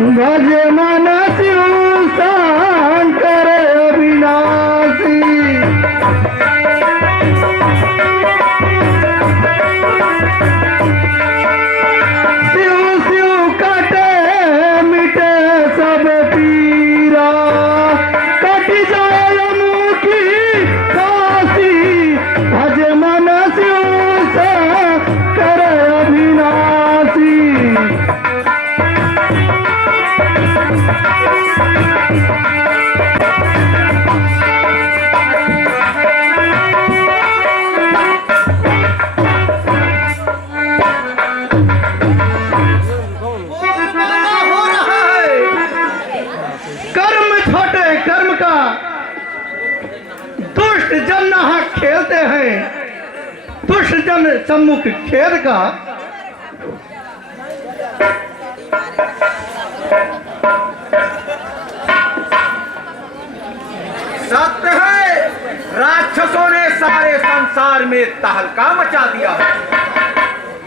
भज मन शिव शंकर अविनाशी। शिव शिव कटे मिटे सब पीरा, कट जाए मुखी काशी। भज मन शिव शंकर अविनाशी। कर्म छोटे कर्म का दुष्ट जन यहाँ खेलते हैं, दुष्ट जन सम्मुख खेल का। सत्य है, राक्षसों ने सारे संसार में तहलका मचा दिया है।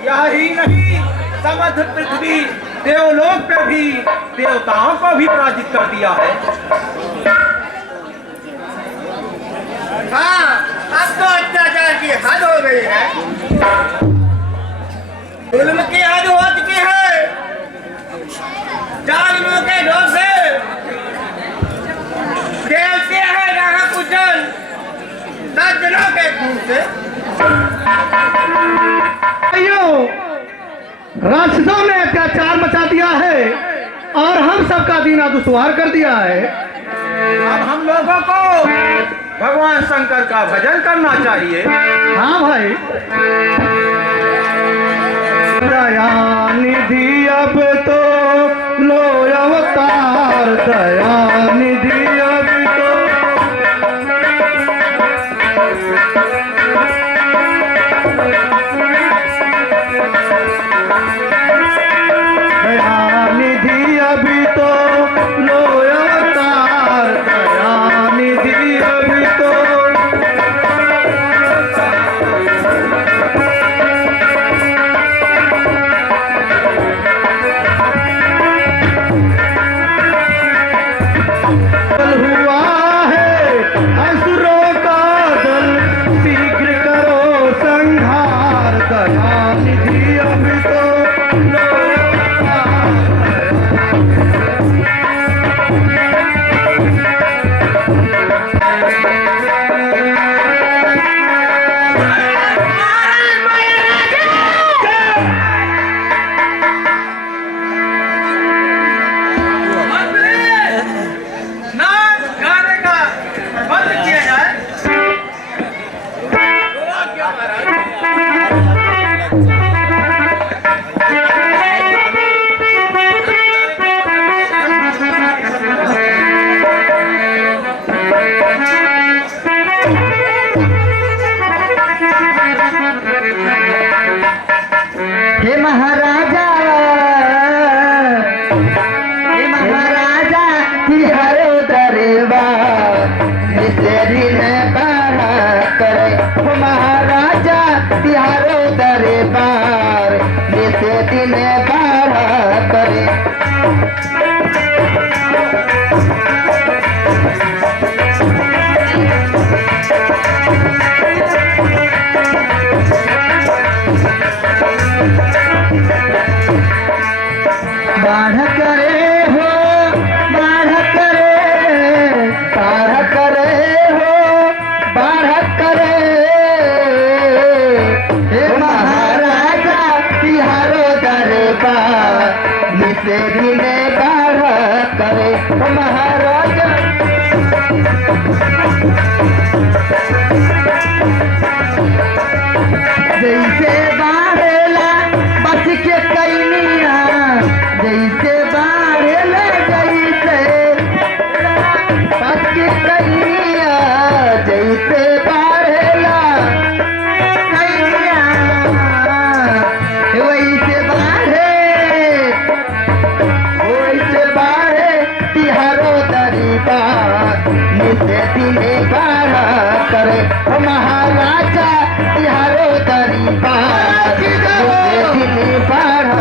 यही नहीं, समस्त पृथ्वी देवलोक पे भी देवताओं को भी पराजित कर दिया है। हाँ, अब तो अत्याचार की हद हो गई है, जुल्म की हद हो चुकी है। जालिमों के ढोल से खेलते हैं राहा कुचल, सज्जनों के खून से। राक्षसों ने अत्याचार मचा दिया है और हम सबका दीना दुश्वार कर दिया है। अब हम लोगों को भगवान शंकर का भजन करना चाहिए। हाँ भाई। दया निधि अब तो लो अवतार, दया निधि अब तो। दया निधि अभी तो लो अवतार, दया निधि अभी तो। हुआ है असुरों का दल, शीघ्र करो संहार, दया निधि अभी तो लो अवतार। नाच गाने का बंद किया जाए। क्या हे महाराजा, हे महाराजा तिहारो दरबार, मिसरी ने बड़ा करे। हे महाराजा तिहारो दरबार, मिसरी ने बड़ा करे। बाढ़ करे हो, बाढ़ करे, बाढ़ करे हो, बाढ़ करे। हे महाराजा तिहारो दरबार, मिसरी ने बाढ़ करे। हे महाराजा जैसे बाढ़ेला बच के कैनिया, जैसे बाढ़ेला जैसे बच के कैनिया, जैसे बाढ़ेला कैनिया, वैसे बाढ़े, वैसे बाढ़े तिहारो दरबार, निसे दिने बाढ़ करे। महाराजा तिहारो दरबार, निसे दिने बाढ़।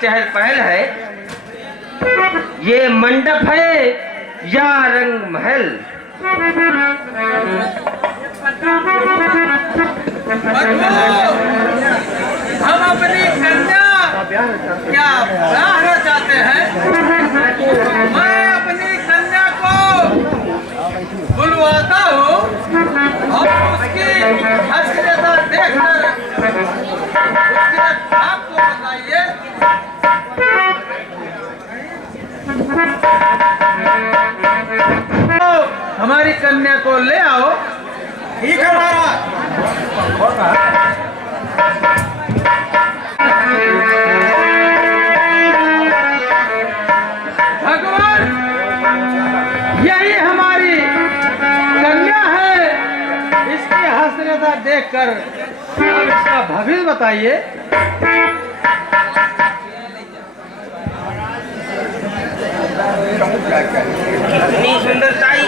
चहल पहल है। ये मंडप है या रंग महल? हम अपनी कन्या क्या ब्याहना चाहते हैं। मैं अपनी कन्या को बुलवाता हूँ और उसकी हसीनता देखकर उसकी आपको बताइए। हमारी कन्या को ले आओ। ठीक है महाराज। भगवान, यही हमारी कन्या है। इसकी हसीनता देखकर आप इसका भविष्य बताइए। इतनी सुंदरताई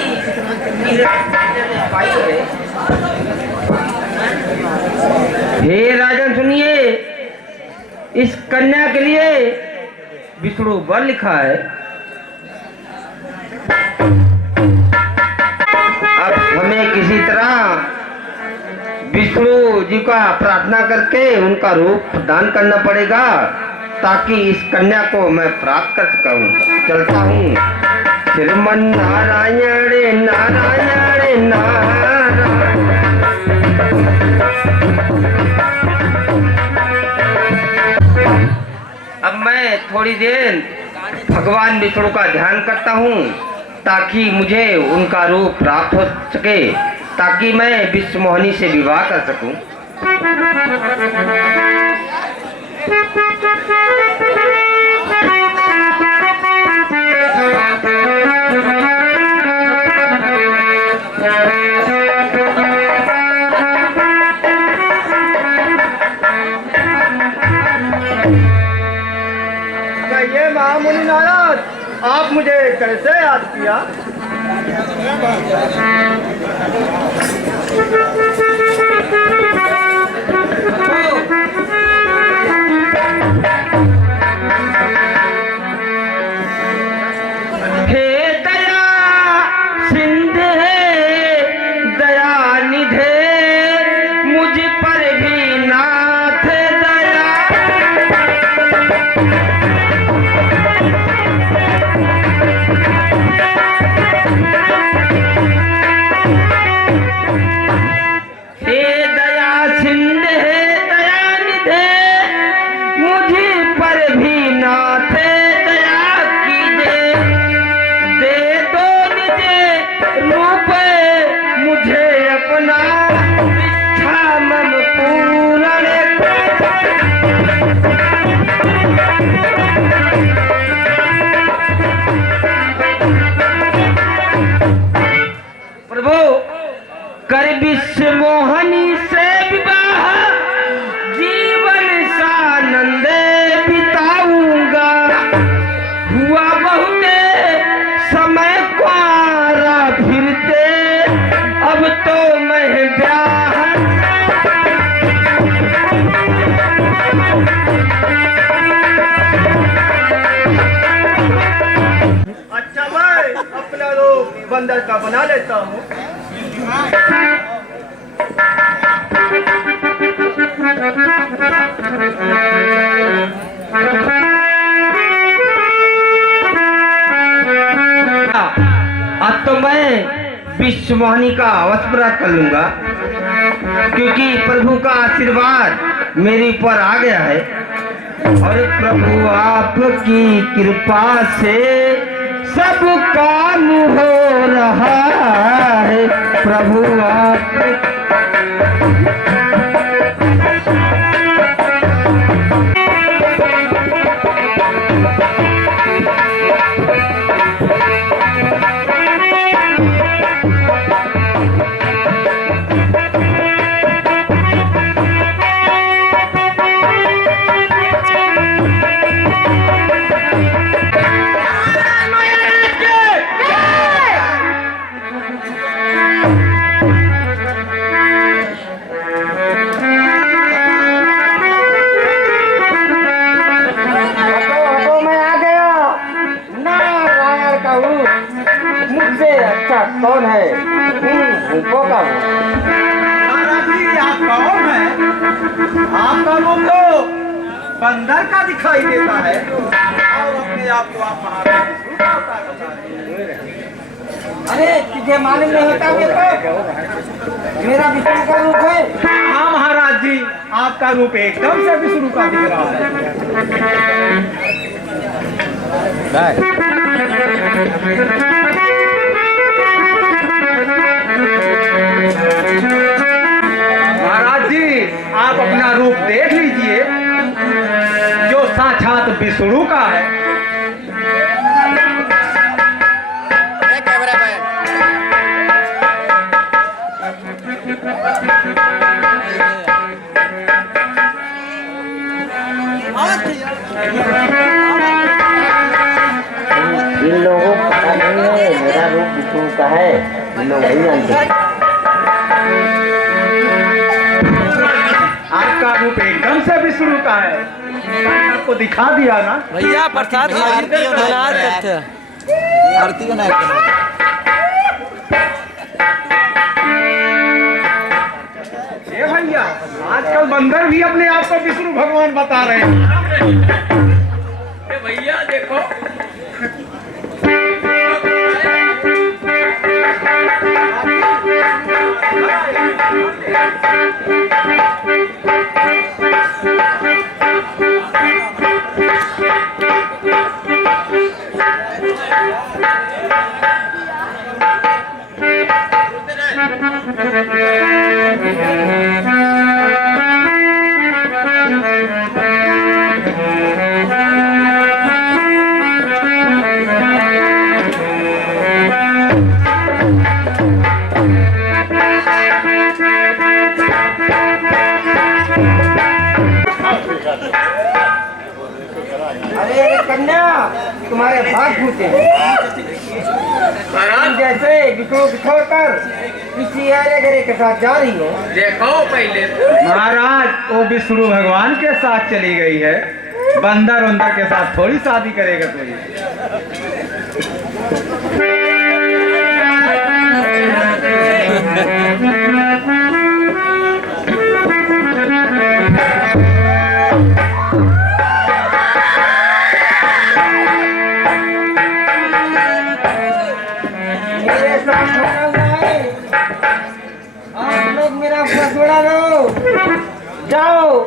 हे राजन, सुनिए, इस कन्या के लिए विष्णु वर लिखा है। अब हमें किसी तरह विष्णु जी का प्रार्थना करके उनका रूप प्रदान करना पड़ेगा ताकि इस कन्या को मैं प्राप्त कर सकूं। चलता हूँ। श्रीमन नारायण नारायण नारायण। अब मैं थोड़ी देर भगवान विष्णु का ध्यान करता हूँ ताकि मुझे उनका रूप प्राप्त हो सके, ताकि मैं विश्व मोहिनी से विवाह कर सकूं। ये महामुनि नारद, आप मुझे कैसे याद किया? हे दया सिंधु दया निधे, मुझ पर भी नाथ दया। हे दया सिंधु दया निधे, मुझ पर भी नाथ दया कीजिए। दे दो निजे रूप मुझे अपना, इच्छा मम पूर्ण प्रभु, कर विश्व मोहनी से विवाह, जीवन सानंद बिताऊंगा। हुआ बहुत समय क्वारा फिरते, अब तो मैं ब्याह। अच्छा, मैं अपना रूप बंदर का बना लेता हूँ। अब तो मैं विश्व मोहिनी का अवश्य प्राप्त कर लूंगा, क्योंकि प्रभु का आशीर्वाद मेरे ऊपर आ गया है। और प्रभु आपकी कृपा से सब काम हो रहा है। प्रभु आप रूप तो बंदर का दिखाई देता है और अपने आप को आप महाराज विष्णु का अवतार बता रहे हैं। अरे तुझे मालूम नहीं होता कि तो मेरा विष्णु का रूप है। हाँ महाराज जी, आपका रूप एकदम से विष्णु का दिख रहा है। महाराज जी, आप अपना रूप देख लीजिए जो साक्षात विष्णु का है। इन लोगों को पता नहीं है मेरा रूप विष्णु का है, इन लोग नहीं जानते। आपका रूप एकदम से विष्णु का है, आपको दिखा दिया ना भैया प्रसाद आरती करते आरती का नाम ये भैया, आजकल बंदर भी अपने आप को विष्णु भगवान बता रहे हैं। भैया देखो, अरे कन्या, तुम्हारे भाग फूटे जैसे विष्णु को छोड़कर किसी अरे के साथ जा रही हो। देखो पहले महाराज, वो विष्णु भगवान के साथ चली गई है, बंदर उंदर के साथ थोड़ी शादी करेगा कोई। मेरे साथ होना हुआ है, आप लोग मेरा फसड़ा लो। जाओ,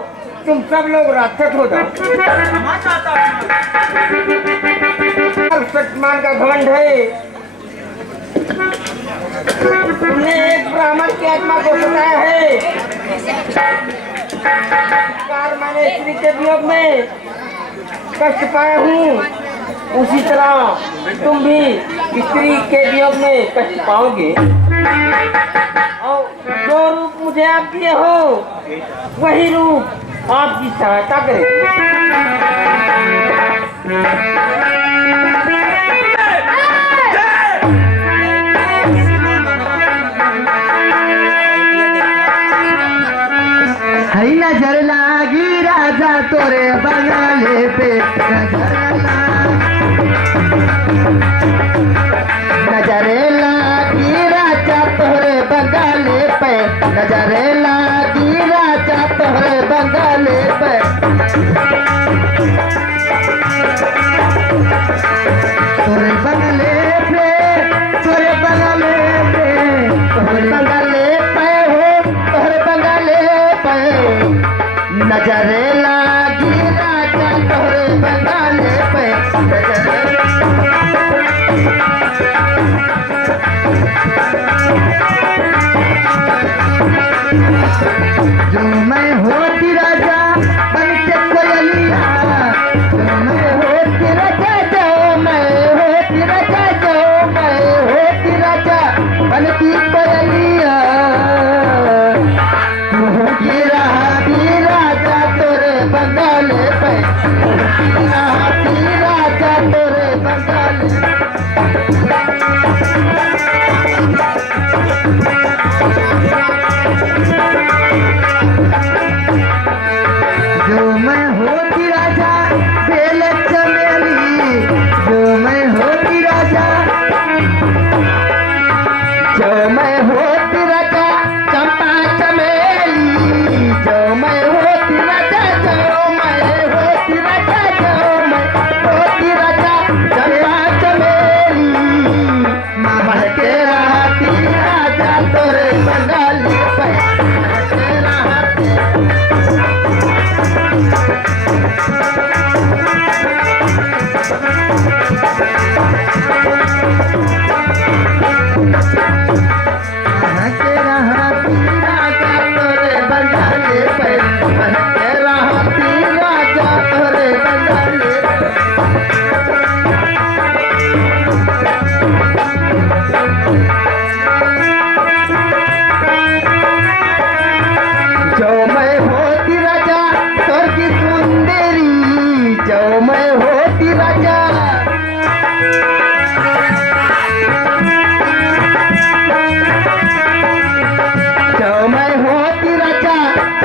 तुम सब लोग राक्षस हो जाओ। सत्यमान का घमंड है, तुमने एक ब्राह्मण की आत्मा को सताया है। कार मैंने स्त्री के वियोग में कष्ट पाया हूँ, उसी तरह तुम भी स्त्री के वियोग में कष्ट पाओगे। और जो रूप मुझे आप दिए हो, वही रूप आपकी सहायता करेगा। हई नजर लागी राजा तोरे बंगाले पे, नजरे लागी राजा तोरे बंगाले पे, नजरे लागी राजा तोरे बंगाले पे। तोरे बंगाले पे, तोरे बंगाले पे, तोरे बंगाले पे हो, तोरे बंगाले पे। नजरे लागी राजा तोरे बंगाले पे, नजरे जो मैं होती राजा बनते कोयलिया, जो मैं होती राजा, जो मैं होती राजा, जो मैं होती राजा बनती कोयलिया। तू होती रहा राजा तोरे बंगाले पे, राजा तोरे बंगाले पे।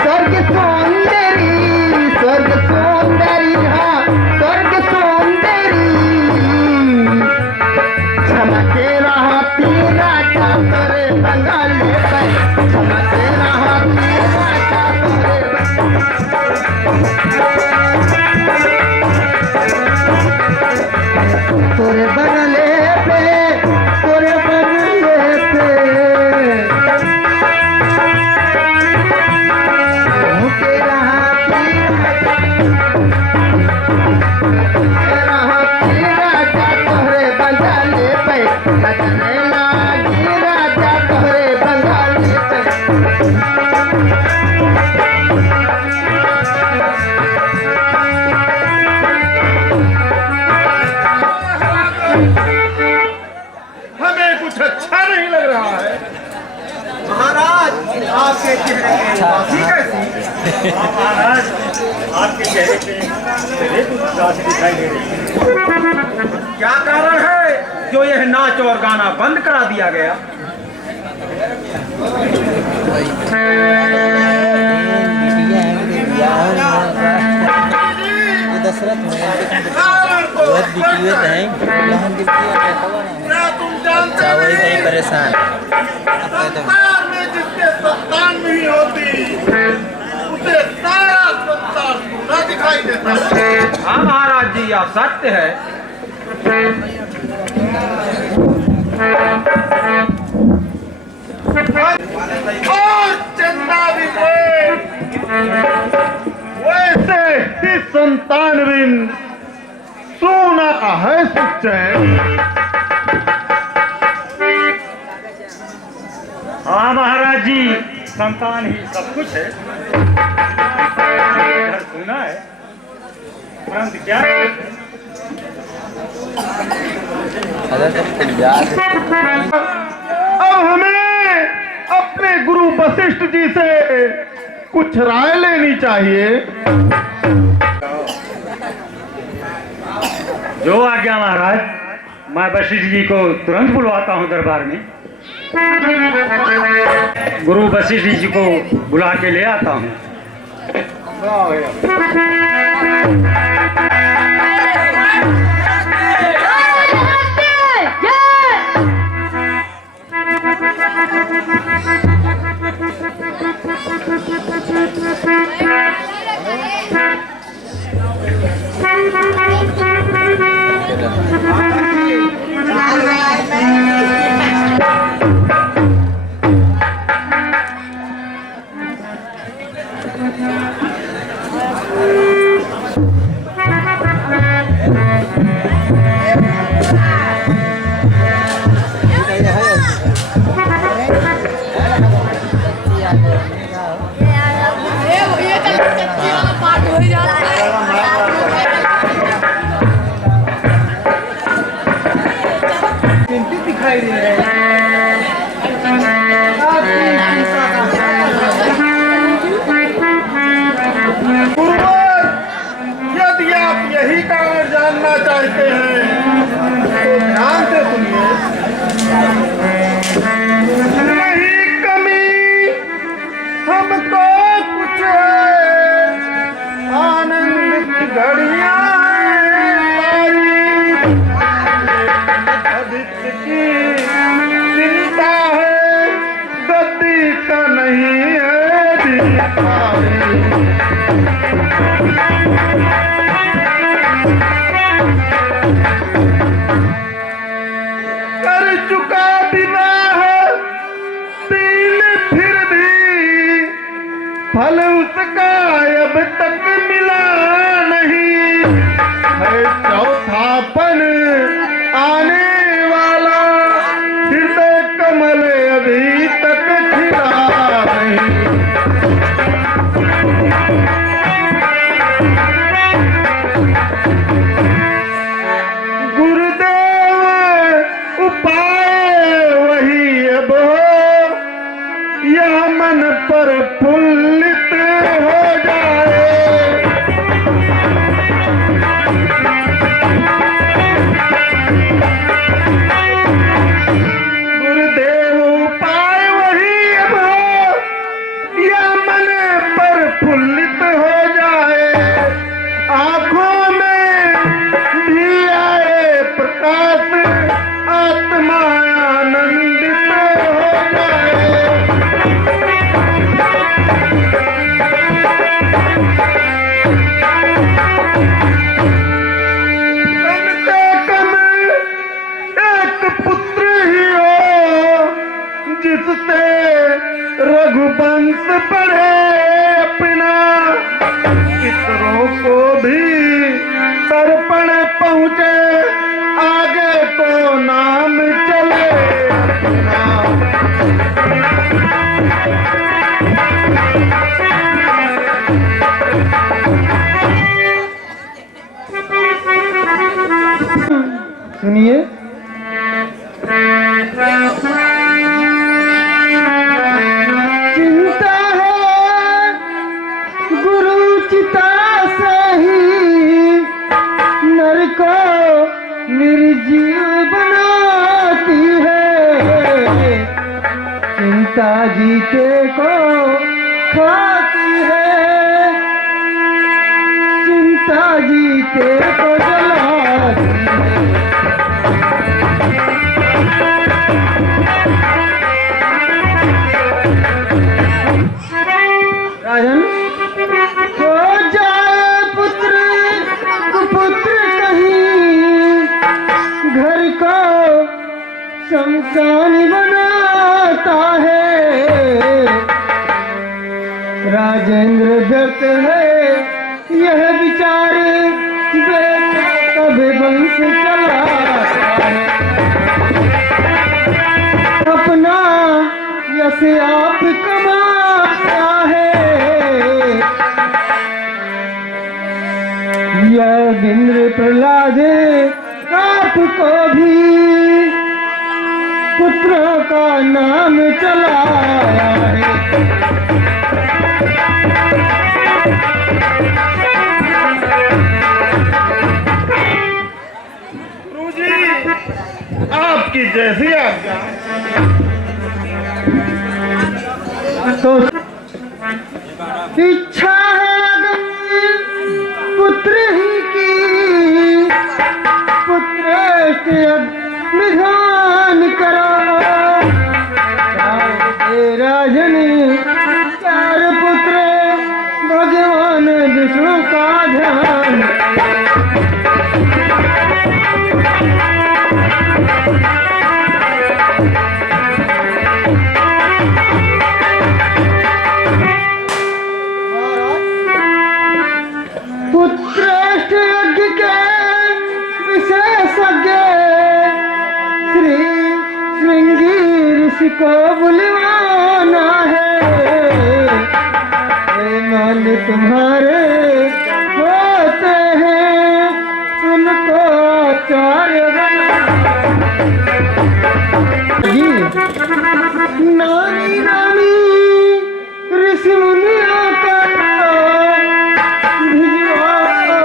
स्वर्ग सौंदरी, स्वर्ग सौंदरी, हाँ स्वर्ग सौंदरी, चमके रहा तेरा चादर बंगाली पे, चमके रहा तेरा चादर तोरे बंगले पे, तोरे बंगले पे मुके रहा तेरा तोरे बंगले पे, लगने लागी राजा तोरे बंगले पे। हमें कुछ अच्छा नहीं लग रहा है। महाराज आपके चेहरे की उदासी कैसी? महाराज आपके चेहरे पे कुछ उदासी दिखाई दे रही है। क्या कारण है जो यह नाच और गाना बंद करा दिया गया? दशरथ वही नहीं परेशान संसार में जिसके संतान नहीं होती उसे सारा संसार पूरा दिखाई देता है। हाँ महाराज जी यह सत्य है। और चंदा भी वैसे ही संतान बिन सोना है सुख चैन। हाँ महाराज जी संतान ही सब कुछ है। घर सुना है परंतु क्या अब हमें अपने गुरु वशिष्ठ जी से कुछ राय लेनी चाहिए। जो आज्ञा महाराज, मैं वशिष्ठ जी को तुरंत बुलवाता हूँ दरबार में। गुरु वशिष्ठ जी को बुला के ले आता हूँ। दिखाई दे रहे यदि आप यही कारण जानना चाहते हैं तो ध्यान से सुनिए। नहीं कमी हमको कुछ आनंद की घड़ियां भविष्य की चिंता है, गति का नहीं है दिखाई। कर चुका विवाह दिल फिर भी फल उसका अब तक मिला नहीं है। चौथापन आने वाला हृदय कमल अभी तक खिला नहीं। गुरुदेव उपाय वही अब हो, यह मन पर फुल्लित हो जाए। गुरुदेव उपाय वही अब हो, यह मन पर प्रफुल्लित हो जाए, आंखों में भी आए प्रकाश, आत्मा आनंदित हो जाए। कम से कम एक पुत्र ही हो जिससे रघुवंश बढ़े अपना, पितरों को भी तर्पण पहुँचे, आगे को नाम चले अपना। सुनिए, चिंता है गुरु चिता से ही नर को निर्जीव बनाती है, चिंता जीते को खाती है, चिंता जीते को जलाती है। राजन, हो जाए पुत्र कुपुत्र कहीं, घर को शमशान बनाता है, राजेंद्र व्यर्थ है यह विचार, बेटा कब वंश चलाता है, अपना यश आप कमाता है, यह इंद्र प्रहलाद आपको भी पुत्रों का नाम चलाया है। गुरु जी, आपकी जैसी आज्ञा। तो इच्छा है अगर पुत्र ही की, पुत्र निधान करो, राजन चार पुत्र भगवान विष्णु का ध्यान। पुत्रश्रेष्ठ यज्ञ के विशेषज्ञ श्री श्रृंगी ऋषि को बुलवाना है, मान तुम्हारे होते हैं उनको आचार्य जी। नानी नानी ऋषि मुनियों का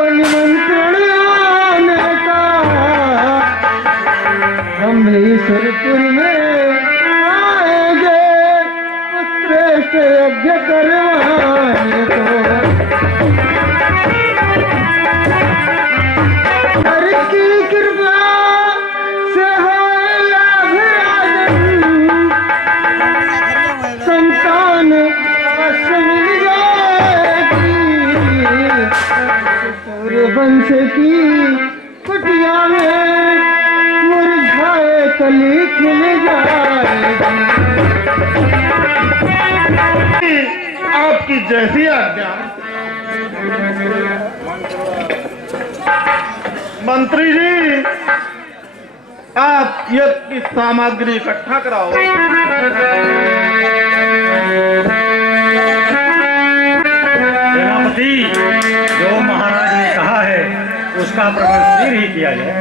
निमंत्रण आने का, हम ईश्वरपुर में आएंगे श्रेष्ठ यज्ञ करवाने को। हर की कृपा से है लाभ राजन, संतान अवश्य मिल जाएगी, सूर्य वंश की कुटिया में मुरझाए कली खिल जाएगी। आपकी जैसी आज्ञा। मंत्री जी, आप यज्ञ की सामग्री इकट्ठा कराओ। सेनापति, जो महाराज ने कहा है उसका प्रबंध शीघ्र ही किया जाए।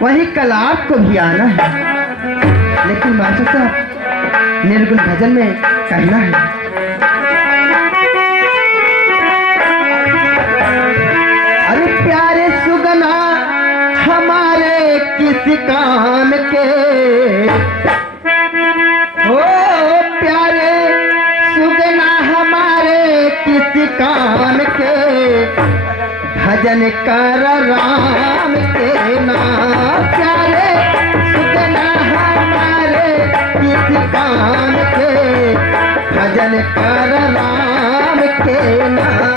वही कल आपको भी आना है, लेकिन मास्टर साहब निर्गुण भजन में कहना है। अरे प्यारे सुगना हमारे किस किसी काम के। ओ प्यारे सुगना हमारे किसी काम के, भजन कर राम के नाम। प्यारे सुगना हमारे किसी काम के, भजन कर राम के नाम।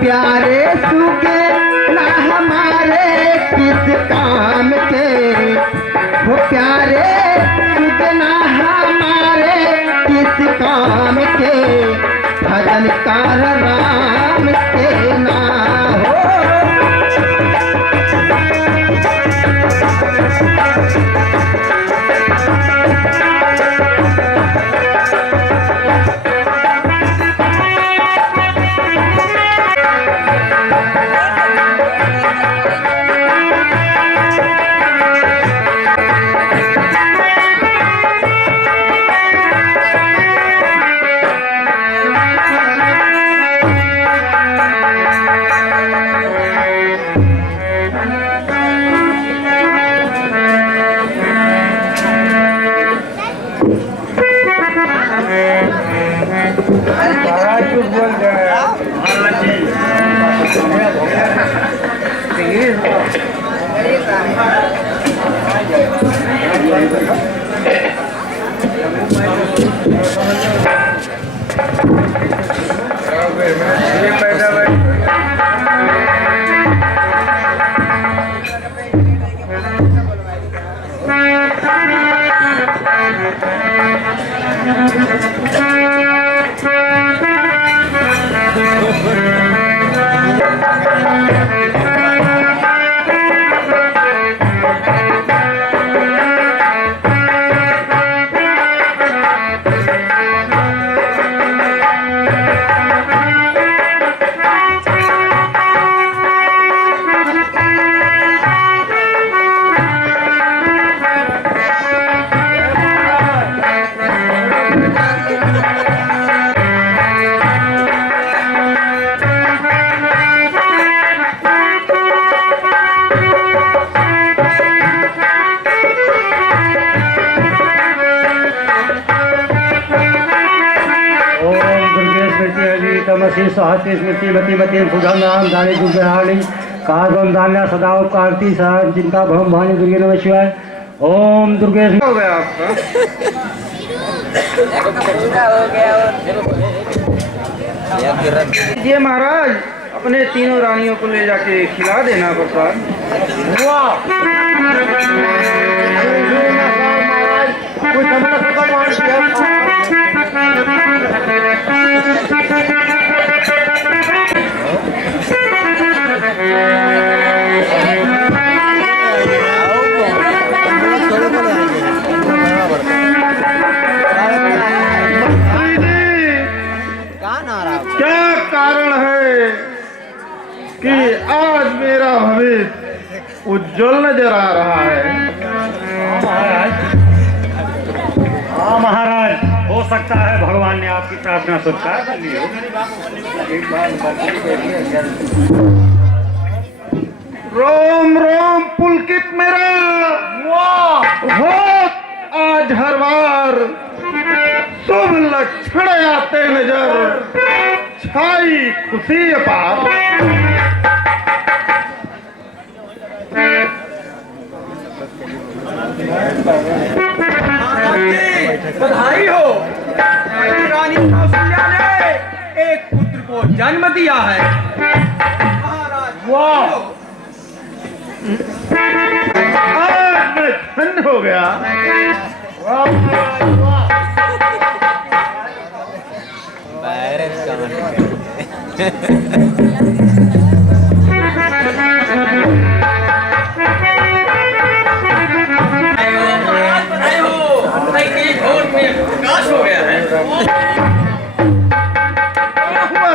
प्यारे सुगे ना हमारे किस काम के, वो प्यारे सुगे ना हमारे किस काम के, भजन कर राम के नाम हो। सहस्ति स्मृति मति मति सुधम नाम दानी दुर्गहाणी कागम धान्य सदा उपकारती सहन चिंता भम भानी दुर्गे नमः शिवाय। ओम दुर्गे। हो गया आपका? ये महाराज अपने तीनों रानियों को ले जाके खिला देना प्रसाद। क्या कारण है कि आज मेरा भविष्य उज्जवल नजर आ रहा है? हाँ महाराज, हो सकता है भगवान ने आपकी प्रार्थना स्वीकार कर ली हो। रोम रोम पुलकित मेरा हो आज हर बार शुभ लक्षण आते नजर, छाई खुशी अपार। बधाई हो, रानी कौशल्या ने एक पुत्र को जन्म दिया है। वाह, आज मैं धन्य हो गया।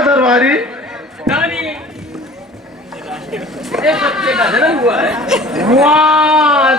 दरबारी बच्चे का जन्म हुआ है। वाह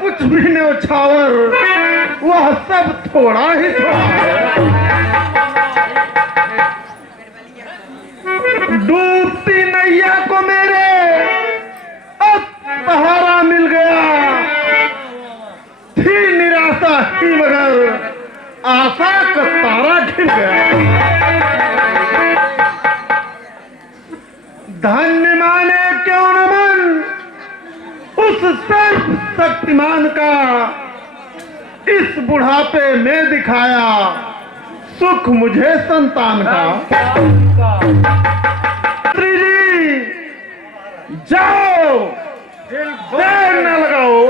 कुछ भी न्यौछावर, वह सब थोड़ा ही थोड़ा है। डूबती नैया को मेरे अब सहारा मिल गया, थी निराशा ही मगर आशा का तारा खिल गया। धन्य माने क्यों न मन उस सर्व शक्तिमान का, इस बुढ़ापे में दिखाया सुख मुझे संतान का। मंत्री जी जाओ, देर न लगाओ,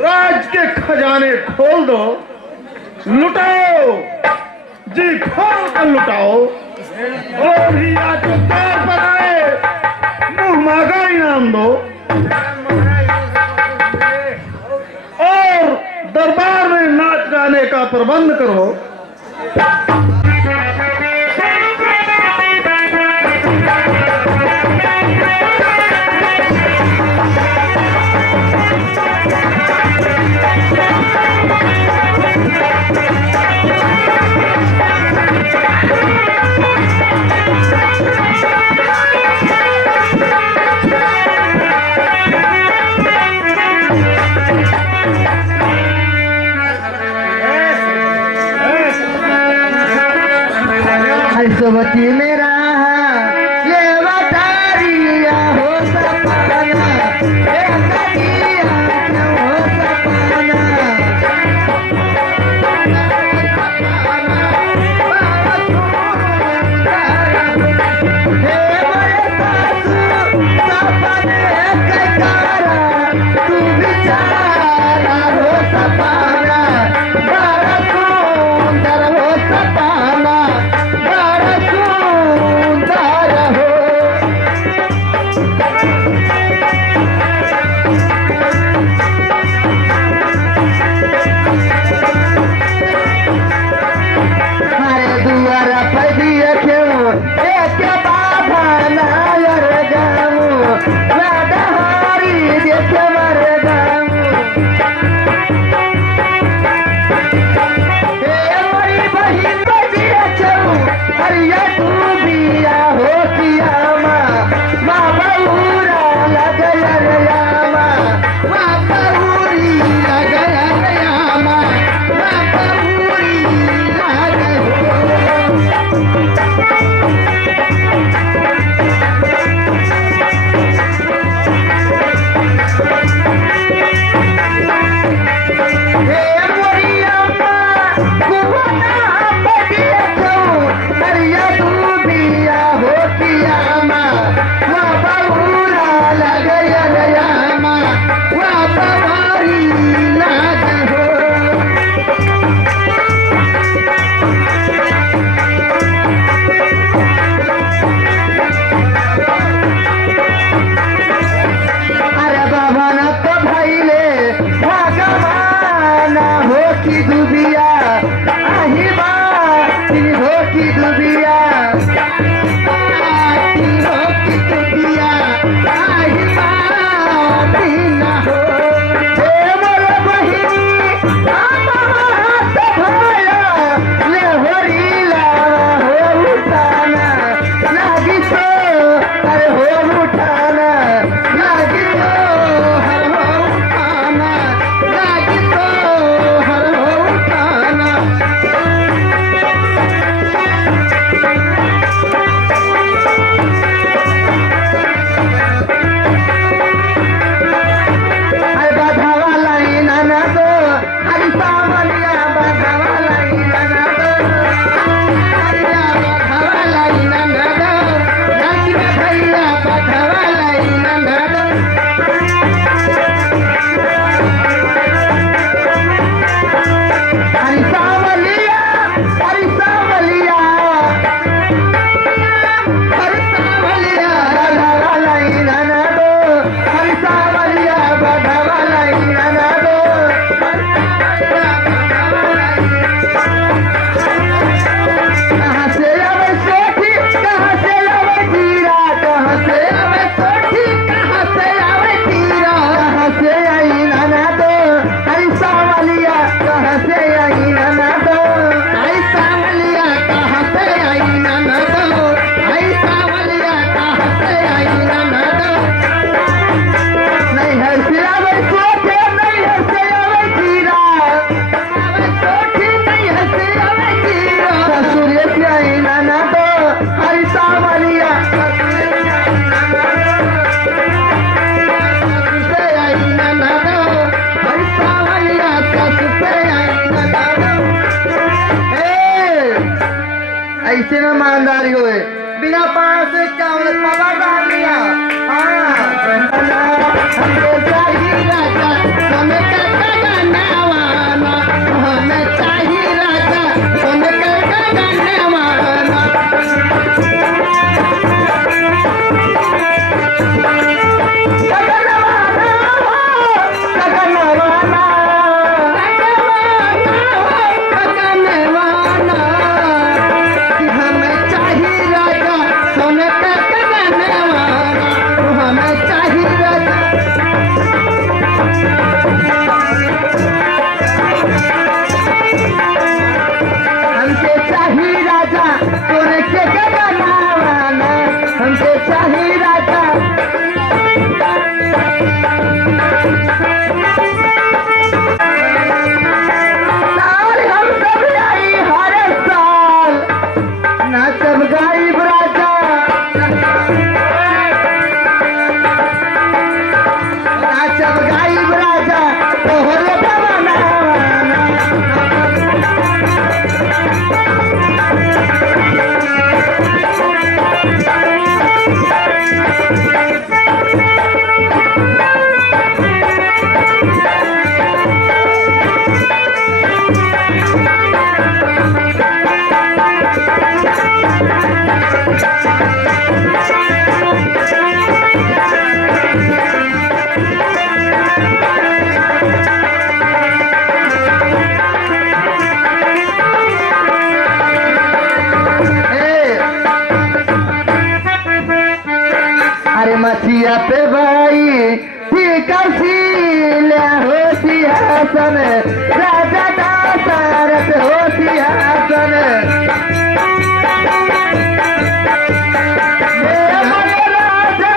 राज के खजाने खोल दो, लुटाओ जी, खोल कर लुटाओ। और भी आज द्वार पर आए मुंह मांगा इनाम दो, और दरबार में नाच गाने का प्रबंध करो। ईमानदारी होए बिना पाँव से चावल खबर लिया हमको चाहिए राजा सोने का गगनवाना हमें चाहिए राजा सोने का गगनवाना हमसे चाहिए राजा साल हम सब आई हर साल ना सब गायब राजा ना सब गायब राजा तोहरे भवना अरे मछिया पे भाई ठीक होती हसन राजा दासरथ होती हसन राजा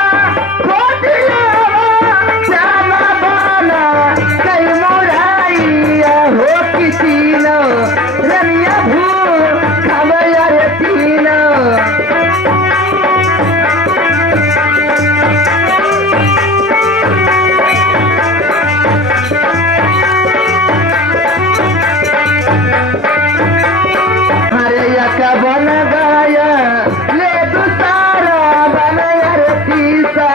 होती श्यामा बाला कई मोराइया हो किसी नो रनिया भू खबर तीनो बन गया ले दूसरा बनाया रे तीसा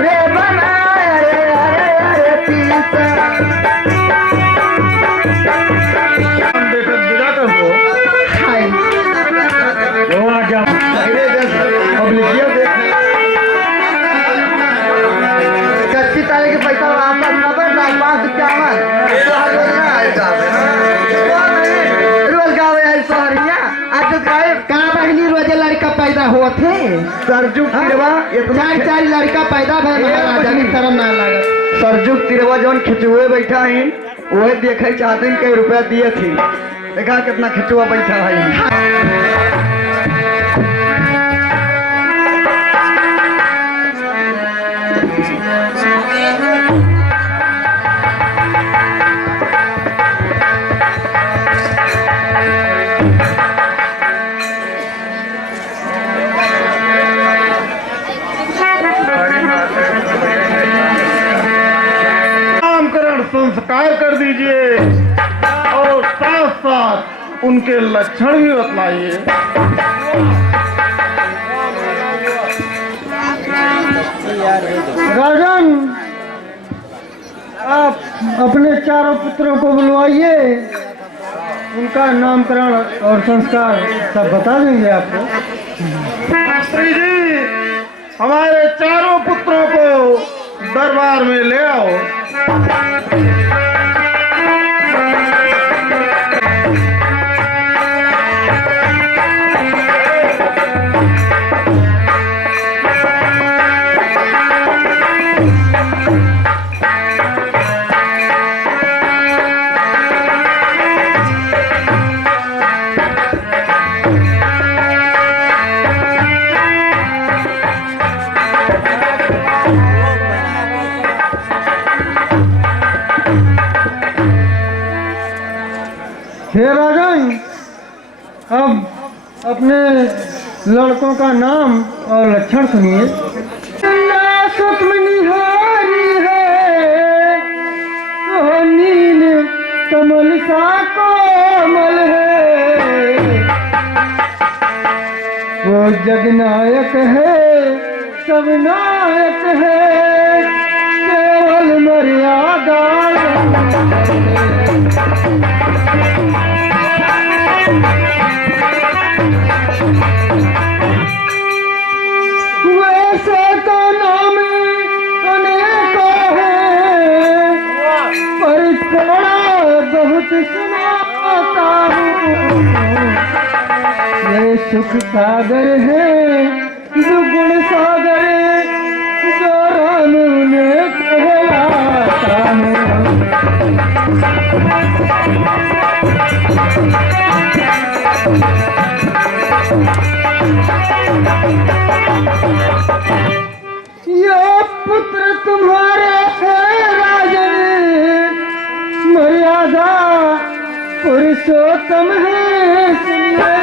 रे बनाया रे तीसा कच्ची तारीख के पैसा वापस नबर 551 रोजे लड़का पैदा हुआ थे सरजुग तिरवा चार लड़का पैदा भय महाराजा की शर्म ना लगा सरजुग तिरवा जौन खिचुए बैठा है वही देखे चाहते कई रुपया दिए थे देखा कितना खिचुआ बैठा है संस्कार कर दीजिए और साथ साथ उनके लक्षण भी बतलाइए। राजन, आप अपने चारों पुत्रों को बुलवाइए, उनका नामकरण और संस्कार सब बता देंगे आपको। श्री जी, हमारे चारों पुत्रों को दरबार में ले आओ। हे राजन, अब अपने लड़कों का नाम और लक्षण सुनिए। सुखमनिहारी है, तो नील कमल सा कोमल है, जगनायक है, सब नायक है, केवल मर्यादा वैसे तो नाम अनेकों है, पर थोड़ा बहुत सुनाता हूँ। ये सुख सागर है, दुगुण सागर, जो राम ने कहलाता है। ये पुत्र तुम्हारे है राजन, मर्यादा पुरुषोत्तम है, सुनिए।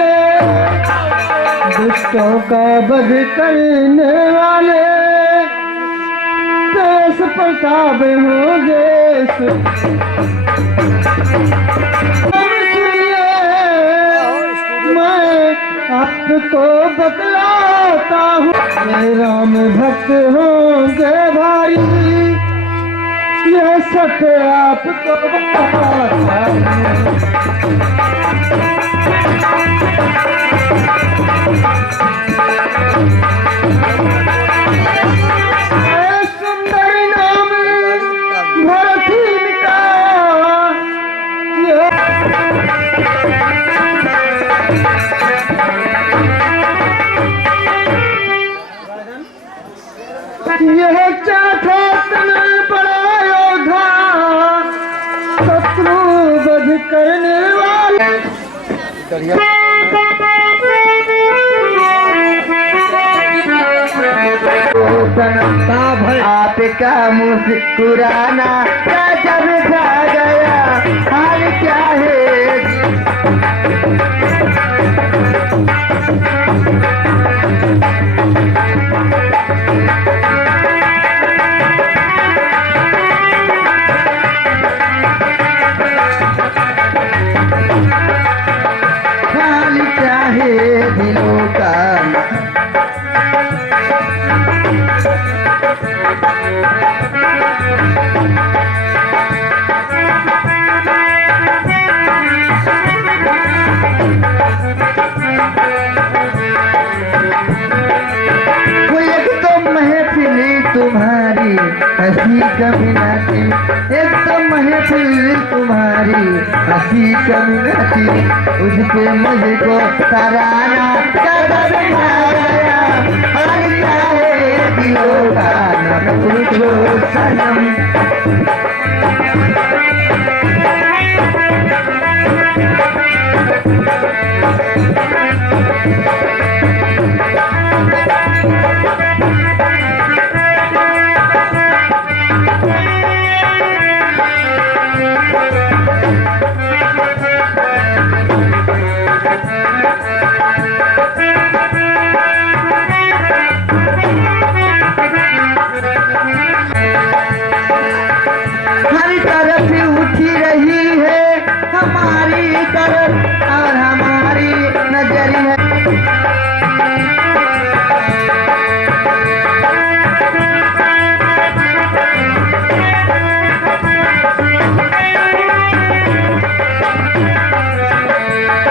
दुष्टों का वध करने वाले देश प्रताप होंगे, सुनिए। मैं आपको बतलाता हूँ, ये राम भक्त होंगे भारी, यह सत्य आपको बताता हूँ। सुंदर नाम भरत इनका, यह चाथा तनल बड़ा योद्धा, शत्रु वध करने वाले। आपका मुस्कुराना जब जा गया, हाल क्या है। हाल क्या है दिलों का, तुम्हारी हंसी कभी न थी, एकदम महफिल तुम्हारी हंसी कभी न थी, उस पे मुझको सराहना कदम गया। हाल क्या है दिलों का, न पूछो सनम। हर तरफ उठी रही है हमारी तरफ, और हमारी नजर है।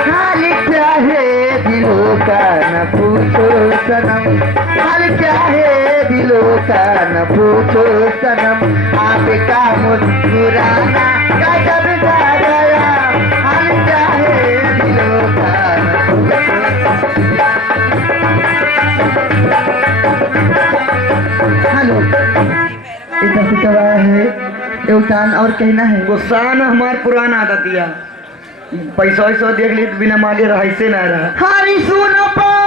हाल क्या है दिलों का, न पूछो सनम। हाल क्या है दिलों का, न पूछो सनम। आपका मुस्कुराना गजब जा गया, हाल क्या है दिलों का, न पूछो। हेलो, इतना सिकवा है एवटान और कहना है। गुस्सा न हमार पुराना आदत दिया, पैसा वैसा देख ली तो बिना मांगे रहा से ना रहा। हरी सुनो पार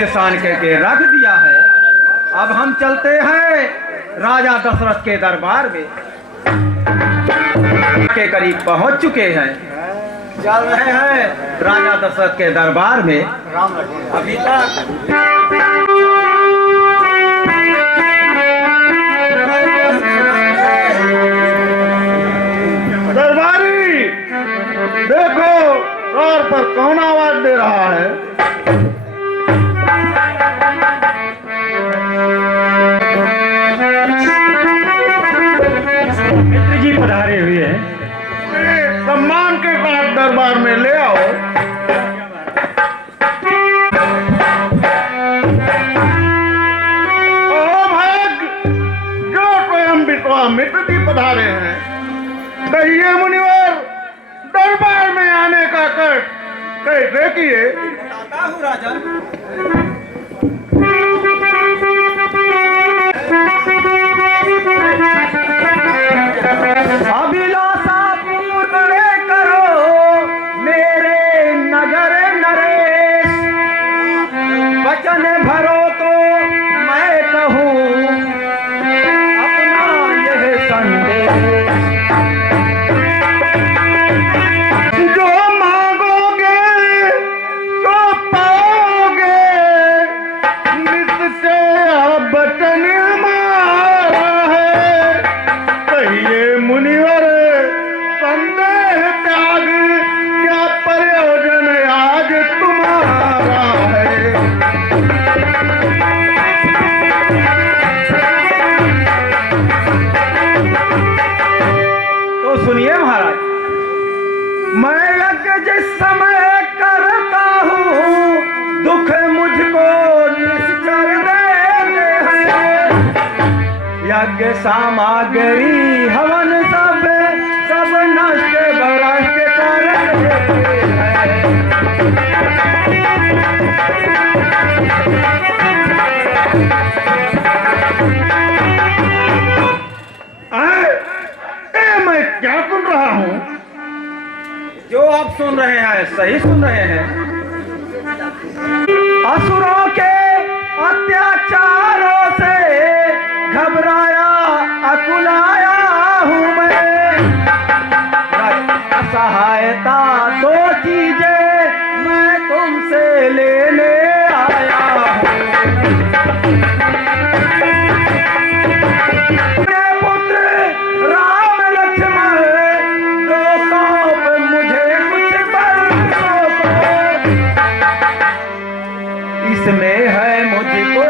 परेशान करके रख दिया है। अब हम चलते हैं राजा दशरथ के दरबार में, के करीब पहुंच चुके हैं। चल रहे हैं राजा दशरथ के दरबार में। अभी तक दरबारी, देखो द्वार पर कौन आवाज दे रहा है? मित्र जी पधारे हुए हैं। सम्मान के साथ दरबार में ले आओ। ओ भाग, जो स्वयं विश्वामित्र जी पधारे हैं। कहिए मुनिवर, दरबार में आने का कष्ट कैसे किए? बताता हूँ राजन। अभिलाषा पूर्ण करो मेरे नगर नरेश, वचन भरो तो मैं कहूँ अपना यह संदेश। जो मांगोगे तो पाओगे, निश्चय बचन हमारा है। कहिए मुनिवर, संदेह त्याग क्या प्रयोजन आज तुम्हारा है? तो सुनिए महाराज, मैं यज्ञ जिस समय करता हूँ, दुख मुझको निश्चर देते हैं। यज्ञ सामग्री हवन सब सब नष्ट भ्रष्ट कर देते हैं। मैं क्या सुन रहा हूँ? जो आप सुन रहे हैं सही सुन रहे हैं। असुरों के अत्याचारों से घबराया अकुलाया हूँ मैं। सहायता दो चीजें मैं तुमसे लेने आया हूँ। मेरे पुत्र राम लक्ष्मण, दो सौंप मुझे कुछ बरसों को। इसमें है मुझको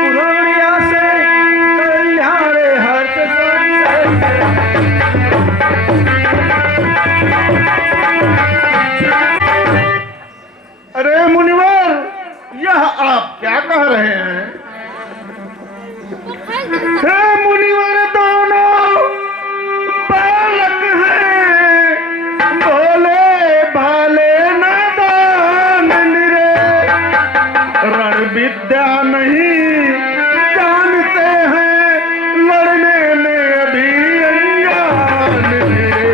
पुराणिया से कल्याण हर्ष संशय। अरे मुनिवर, यह आप क्या कह रहे हैं? हे मुनिवर, दोनों बालक हैं, भोले भाले नादान निरे, रण विद्या नहीं जानते हैं, लड़ने में अभी अनजान निरे।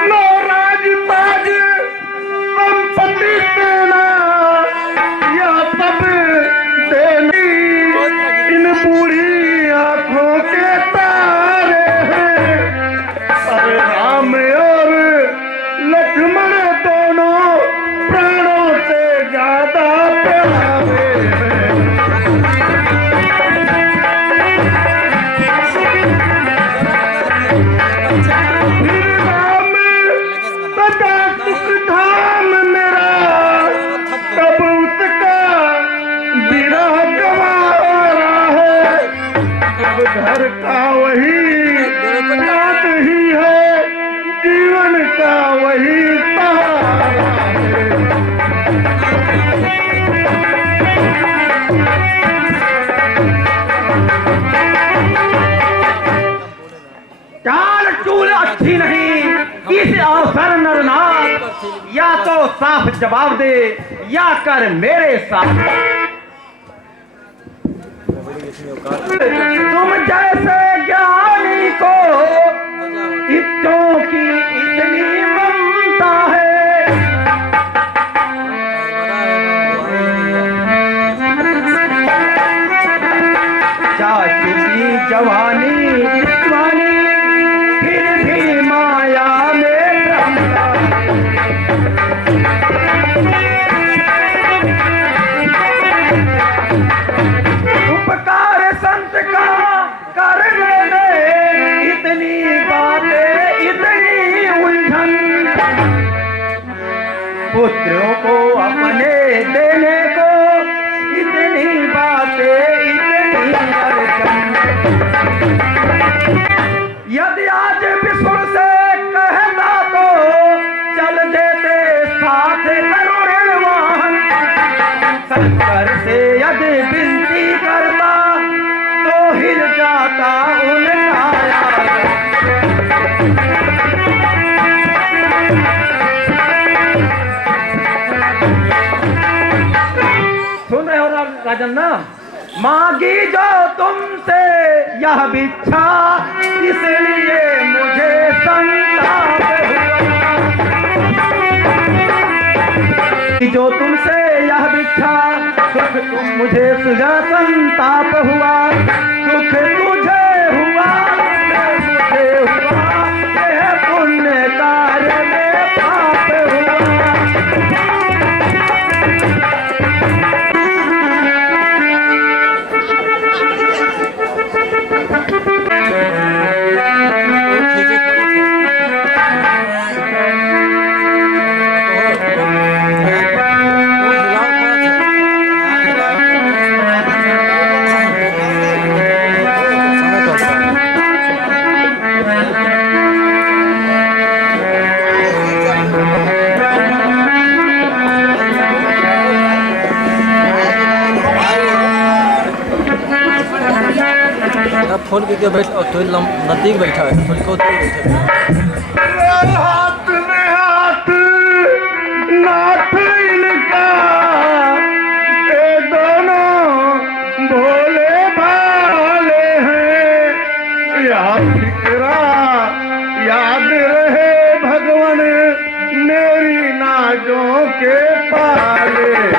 लो राजपाज संपत्ति देना, या सब देनी, इन बूढ़ी आंखों के तारे हैं। पर राम और लक्ष्मण दोनों प्राणों से ज्यादा प्यारे हैं। सदा सुख धाम मेरा, तब उसका बिना गवारा है। जब घर का वही याद ही है, जीवन का वही सहारा है। चाल चूल अच्छी नहीं इस अवसर नरनाथ, या तो साफ जवाब दे या कर मेरे साथ। तुम जैसे ज्ञानी को इच्छों की पुत्रों को अपने देने को इतनी बातें इतनी अड़चन। यदि आज विष्णु से कहता तो चल देते साथ करुण वाहन। शंकर से यदि विनती करता तो हिल जाता उनका सुन रहे हो राजन ना। मांगी जो तुमसे यह भिक्षा इसलिए मुझे संताप हुआ। जो तुमसे यह भिक्षा सुख तुम मुझे सुझा संताप हुआ। सुख तुझे हुआ मुझे हुआ यह पुण्य कार्य में पाप हुआ। फोन करके बैठ और थोड़ी नजदीक बैठा है, थोड़ी को बैठा है। हाथ में हाथ नाथ इनका, ये दोनों भोले भाले हैं। याद फिक्रा याद रहे भगवान मेरी नाजों के पाले हैं।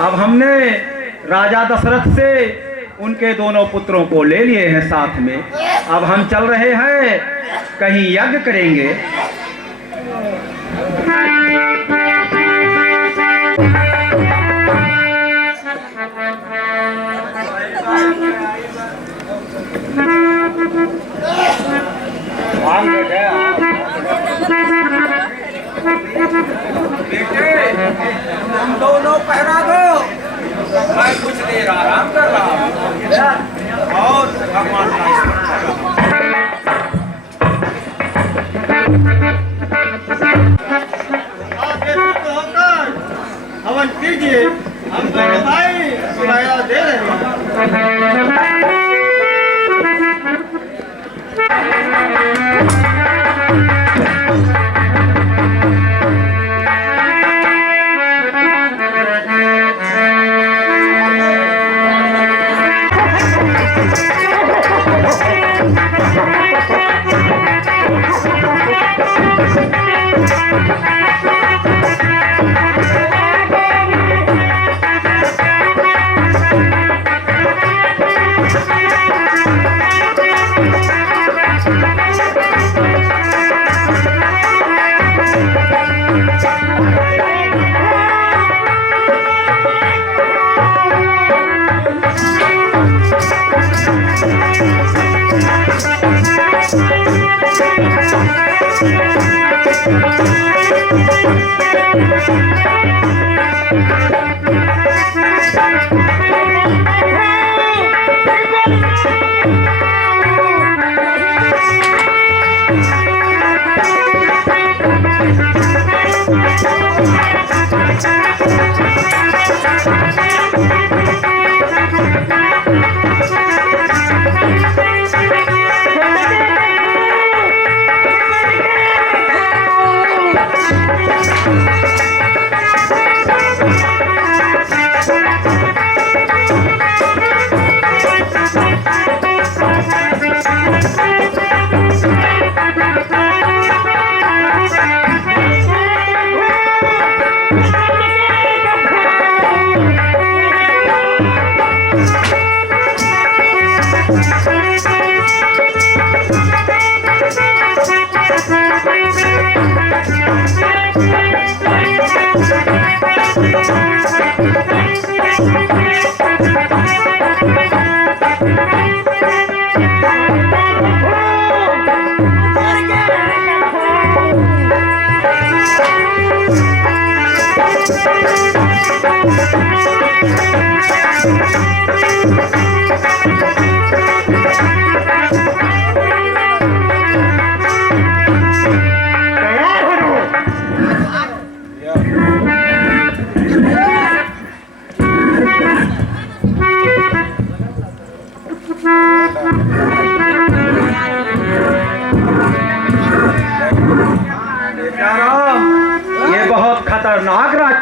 अब हमने राजा दशरथ से उनके दोनों पुत्रों को ले लिए हैं साथ में। अब हम चल रहे हैं कहीं यज्ञ करेंगे। तुम दोनों पहरा दो, मैं कुछ देर आराम कर रहा हूँ और भगवान का स्मरण कर रहा हूँ। हवन कीजिए, हम भाई सुनाया दे रहे हैं।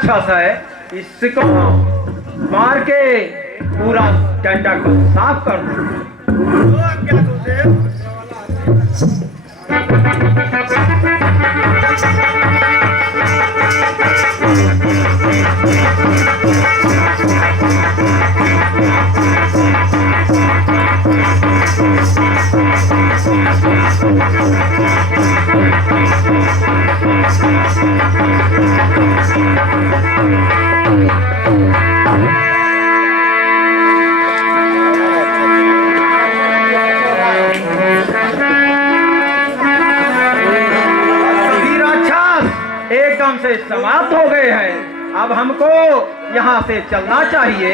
राक्षस है, इसको मार के पूरा टेंटा को साफ कर दो। सभी राक्षस एकदम से समाप्त हो गए हैं। अब हमको यहाँ से चलना चाहिए।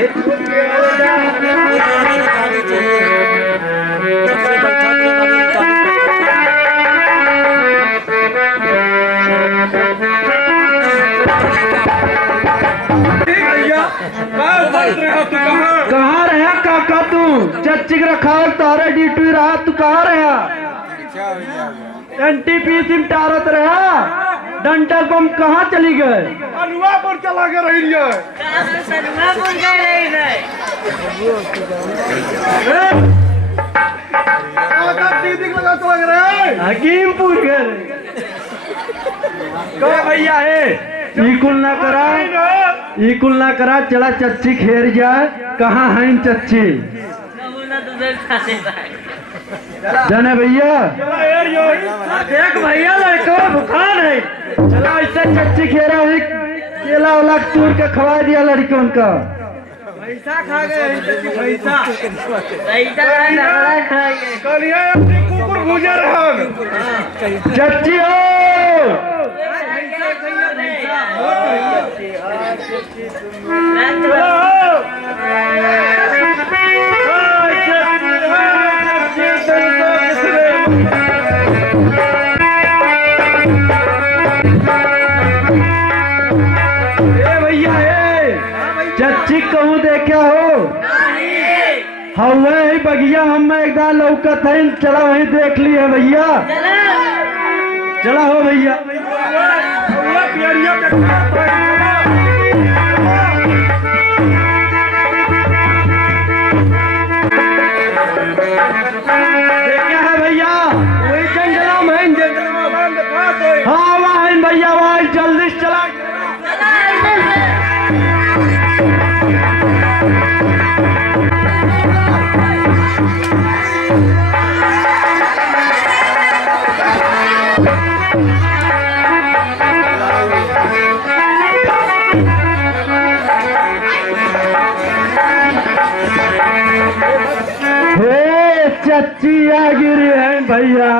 कहाँ रहा काका तू? चच्ची के रखा तारे ड्यूटी रहा, तू कहाँ रहा? NTPC में टारत रहा, डंटर बम कहाँ चली गए? अनुआ पर चला के रही है। दीदी लगा चला के रहे हकीमपुर गए। कहो भैया है इकुल ना करा चला चच्ची खेर जाए। कहाँ है इन चच्ची? जाने भैया देख भैया लड़का बुखार है। चला ऐसा चच्ची खेरा हुई केला वाला तूर के खवा दिया लड़कों का। पैसा खा गए कुकुर गुजर रहन। चच्ची हो चच्ची कहूँ देखा हो हवे बगिया हम एक दाल लौकत है। चला वहीं देख लिए भैया। चला हो भैया। देखा है भैया वही जंगला में। हाँ वहाँ भैया वहाँ जल्दी से चला। चच्ची आ गिरी है भैया।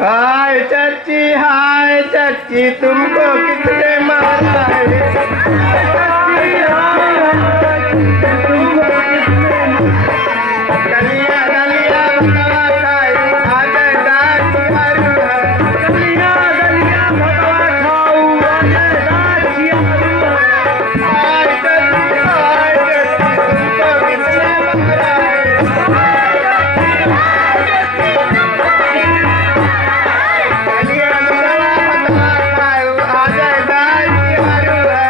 हाय चच्ची तुमको किसने मारा है? गलिया गलिया भगवा खाई आगे दांत मारू है। गलिया गलिया भगवा खाऊ आगे दांत मारू है। हाय चच्ची तुमको किसने मारा है? गलिया गलिया भगवा खाई आगे दांत मारू है।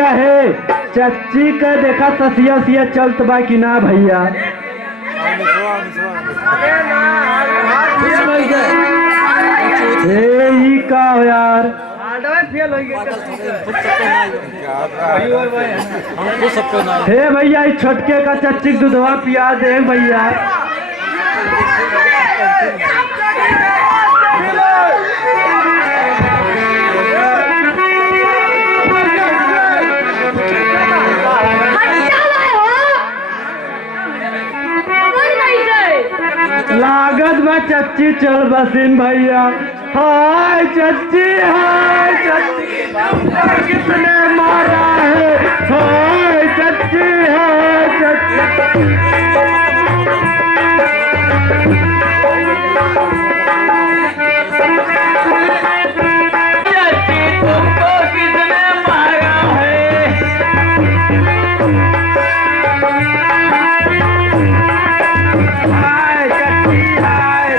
है चच्ची का देखा तसिया सिया चलत बा कि ना भैया? ई का हो यार? हे भैया इस छोटके का चच्ची दूधवा पिया दे भैया। लागत बा चच्ची चल बसिन भैया। हाय चच्ची किसने मारा है? हाय चच्ची तुमको किसने मारा है? हाय चच्ची हाय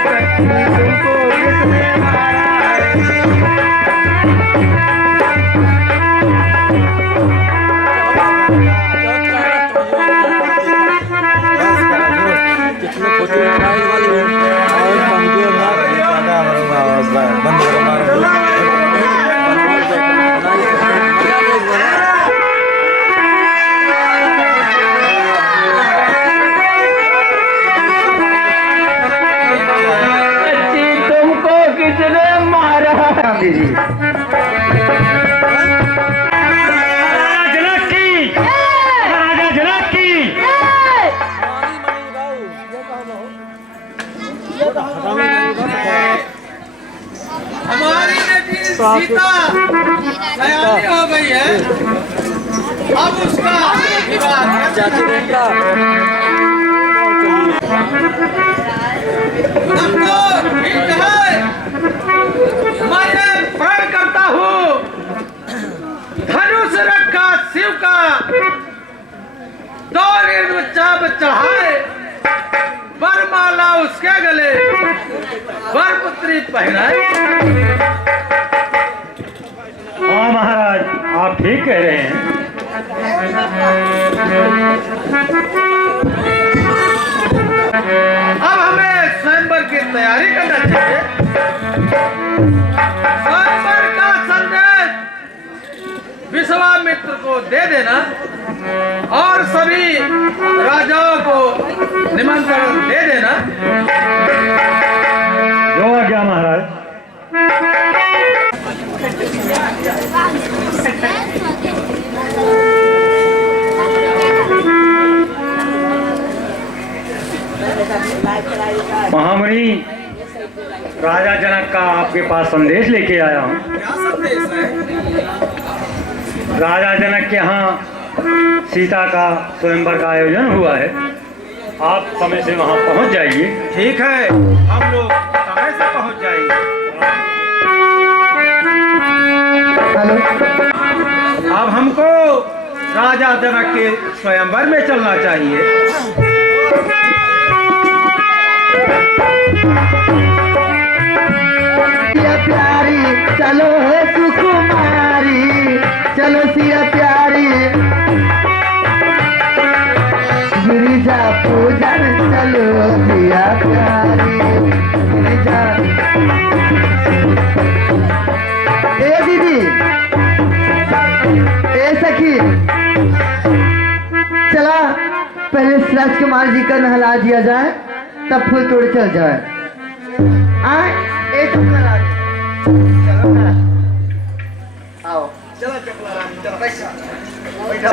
प्रणाम दीजिए। जनक की, महाराजा जनक की। हमारी बेटी सीता सयानी हो गई है, अब उसका विवाह चाची बेटा अब तो ठीक है। मैं प्रण करता हूँ धनुष रखा शिव का, दो चाप चढ़ाए, वरमाला उसके गले, वरपुत्री पहनाए। हाँ महाराज, आप ठीक कह रहे हैं। अब हमें स्वयंवर की तैयारी करना चाहिए। स्वयंवर का संदेश विश्वामित्र को दे देना और सभी राजाओं को निमंत्रण दे देना। जो आज्ञा महाराज। महामुनि, राजा जनक का आपके पास संदेश लेके आया हूँ। क्या संदेश है? राजा जनक के यहाँ सीता का स्वयंवर का आयोजन हुआ है, आप समय से वहाँ पहुँच जाइए। ठीक है, हम लोग समय से पहुंच जाएंगे। हेलो, अब हमको राजा जनक के स्वयंवर में चलना चाहिए। सिया प्यारी चलो है सुकुमारी, चलो सिया प्यारी गिरिजा पूजन चलो सिया प्यारी गिरिजा। ए दीदी, ए सखी, चला पहले राजकुमार जी का नहला दिया जाए, तब फूल तोड़ चल जाए। आए एक नहला दे। चलो ना, आओ चलो चपला रानी, चलो पैसा बैठो।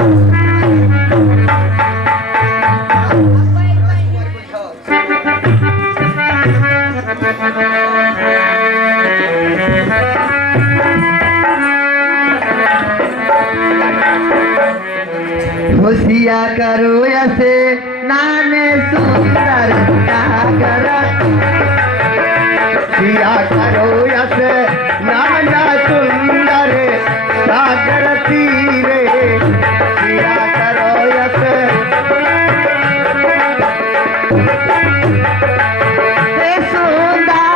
होशिया करो ऐसे नाने सुंदर सागर, होशिया करो ऐसे नाना सुंदर सागर तीरे, होशिया करो ऐसे सुंदर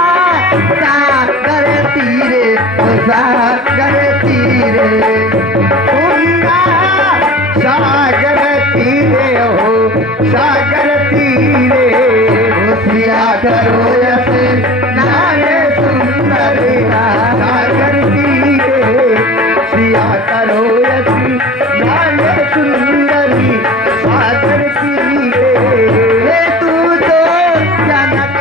सागर तीरे, सागर तीरे सागर तीरे हो, सागर तीरे होशिया करो ऐसे नाने सुंदर सागर तीरे, होशिया करो ऐसे नाने सुंदरी सागर तीरे। हे तू तो जनक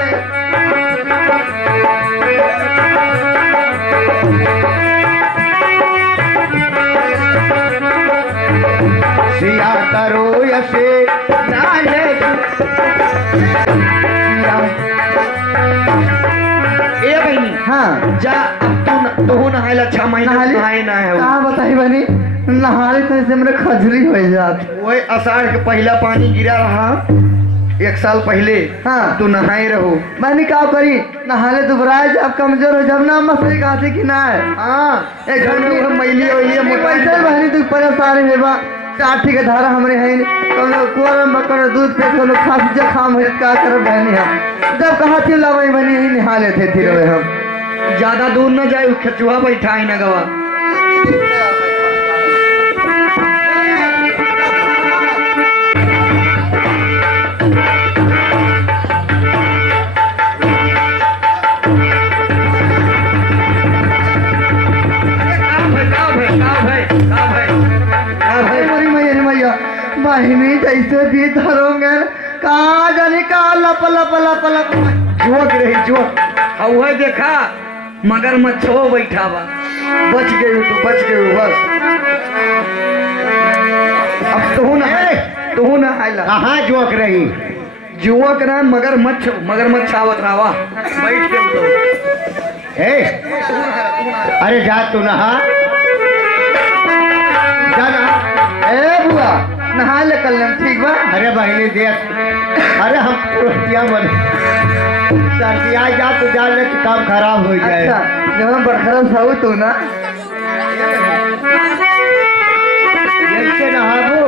सिया करो ऐसे नाने ए बहनी, हाँ जा अब तू नहायला 6 महीना नहाए ना है। कहाँ बताई बनी, नहाले तो ऐसे मेरे खजली हो जात। वही आषाढ़ के पहला पानी गिरा रहा 1 साल पहले। हाँ तू नहाए रहो। मैंने क्या करी, नहाले तो बुराए जब कमजोर हो, जब ना मसली कहा कि ना है। हाँ, एक घर में मैली पैसा बहनी तू परेशान है बा, चाठी के धारा हमरे है कुआर मकर दूध पे कोनो खास जखाम है, का कर बहनी हम जब कहा थी लवई बनी ही निहा लेते थे रहे हम। ज्यादा दूर न जाए, खचुआ बैठा ही न गवा। बहनी जैसे भी धरोगे कहा जाने का लप लप लप लप जोक रही जोक। वह देखा मगरमच्छ हो बैठा बा। बच गई तू, बच गई बस। अब तू ना आइला कहाँ जोक रही? जुआ करा मगरमच्छ आवत रहा वाह बैठ के तो। ए, अरे जा तू नहा, जा ना। ए बुआ नहा ले कल्याण ठीक बा। अरे बहनी देख, अरे हम क्या मन सर्दी आ जा तो जा ले, काम खराब हो जाए। अच्छा जब बरखरा साऊ तो ना ऐसे नहाबू।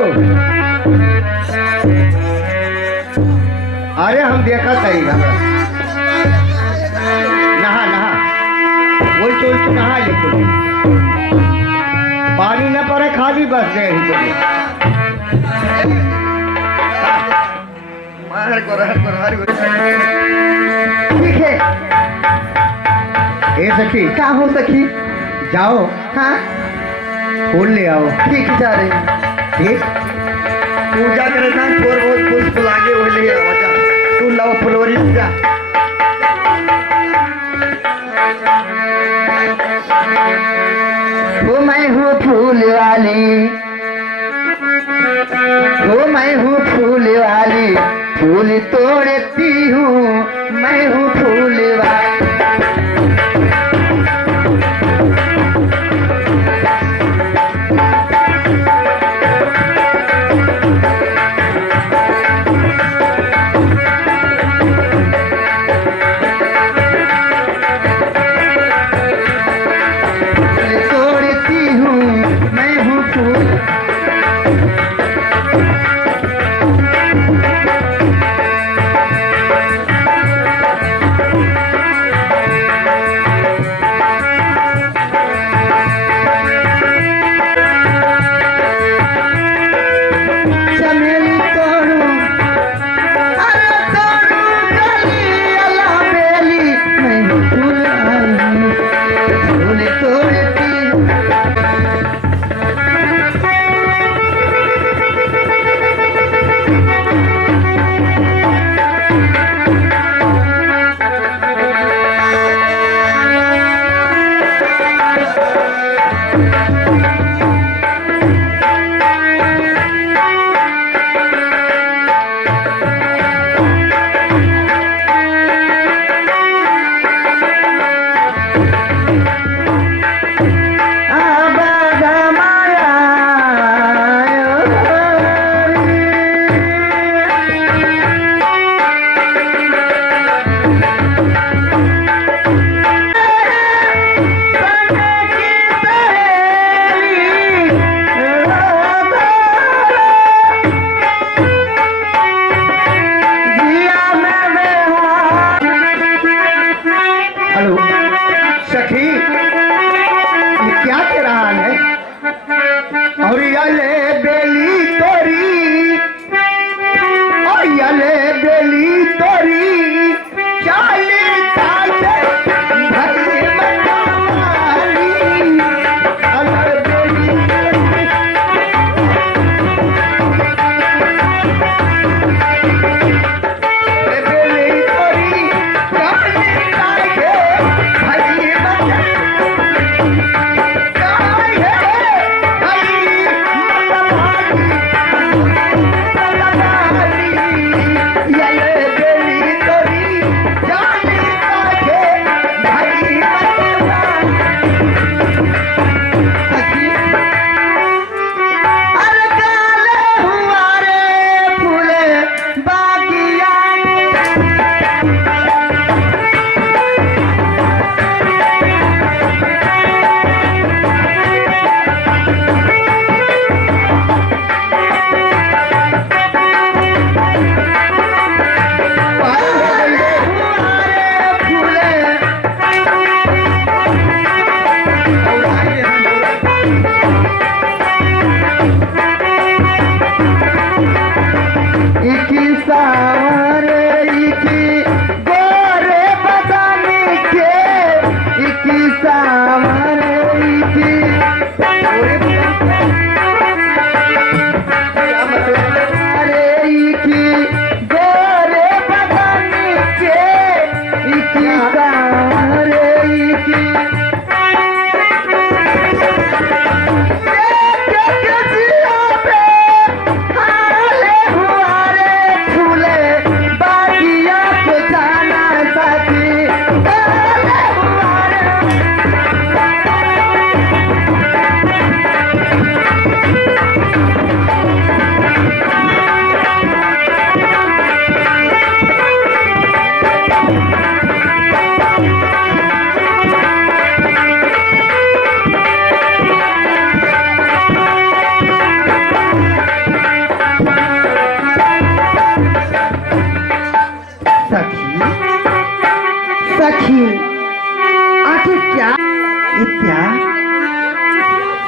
अरे हम देखा सही नहा नहा वही तो नहा ले कुछ। पानी न पड़े खाली बस दे ही तो। ठीक है। ए सखी, क्या हो सखी? जाओ हाँ फूल ले आओ। ठीक जा रही ठीक, पूजा करे ना थोड़ बहुत पुष्प लागे वो ले आवा जा। तू लाओ फुलवरी जा। वो मैं हूँ फूल वाली, वो मैं हूँ फूल वाली, फूल तोड़ती हूँ मैं हूँ फूल वाली। तोड़ती हूँ मैं हूँ फूल। चमेली तोड़ू, अरे तोड़ू गली अला बेली, मैं हूँ फूल वाली, फूल तोड़ती हूँ। हेलो सखी, ये क्या तेरा हाल है? और यले बेली तोरी, और यले बेली तोरी, चाली ताले भरी मनाली, अरे बेली तोरी। ए बेली तोरी, चाली ताले भरी मनाली,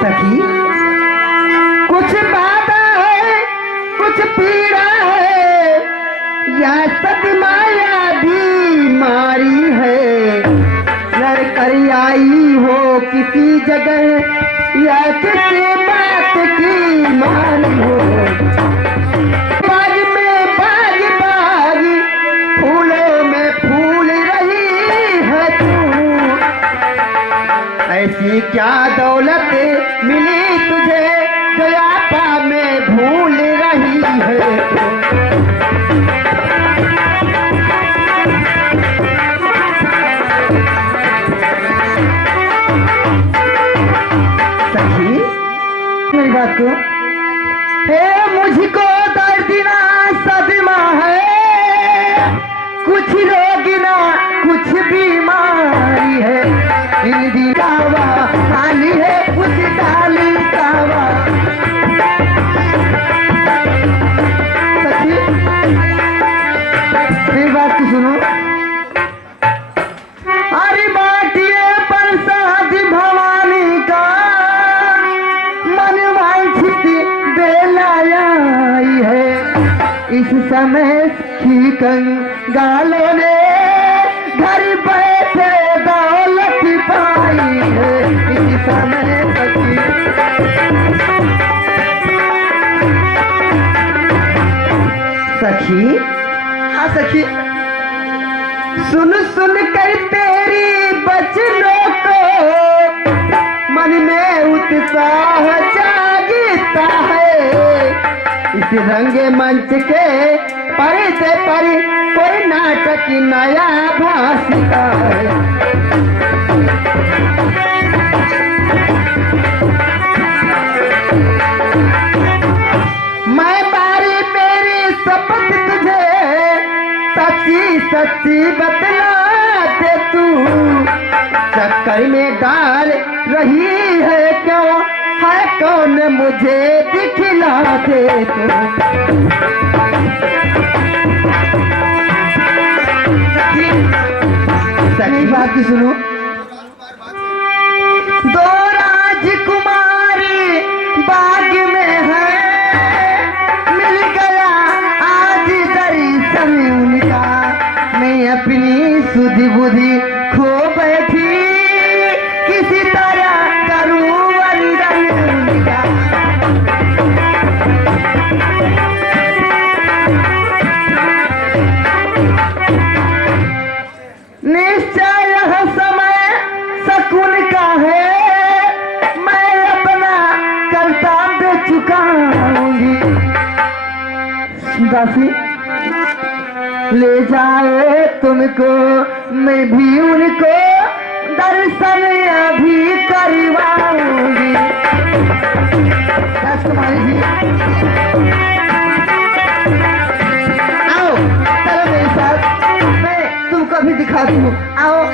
सखी कुछ बाधा है कुछ पीड़ा है या सदमाया बीमारी है लड़ कर आई हो किसी जगह या किसी बात की मानी हो बाग में बाग बाग फूलों में फूल रही है तू ऐसी क्या दौलत मिली तुझे जो आपा में भूल रही है सखी मेरी बात को हे मुझको दर्द ना सदमा है कुछ रोग ना कुछ बीमारी है इन दिलावा हानि है कुछ डाली कावा सखी मेरी बात को सुनो अरे बाटिए प्रसाद भवानी का मन वांछित बेला आई है इस समय की कंगालों ने घर बैठे दौलत पाई है इस समय सखी सखी हाँ सखी सुन सुन कर तेरी बचनों को मन में उत्साह जागता है इस रंगे मंच के पर्दे पर कोई नाटक नया भाषिका है मैं बारी मेरी शपथ तुझे सच्ची सच्ची बतला दे तू चक्कर में डाल रही है क्यों है कौन मुझे दिखला दे तू सही बात की सुनो दो राजकुमारी बाग में है मिल गया आज दर्शन उनका मैं अपनी सुधि बुद्धि खो बैठी किसी तरह करूं वंदन उनका निश्चय यह समय शकुन का है मैं अपना कर्तव्य चुकाऊंगी दासी ले जाए तुमको मैं भी उनको दर्शन अभी करवाऊंगी राजकुमारी जी आओ चलो मेरे साथ मैं तुमको भी दिखाती हूँ आओ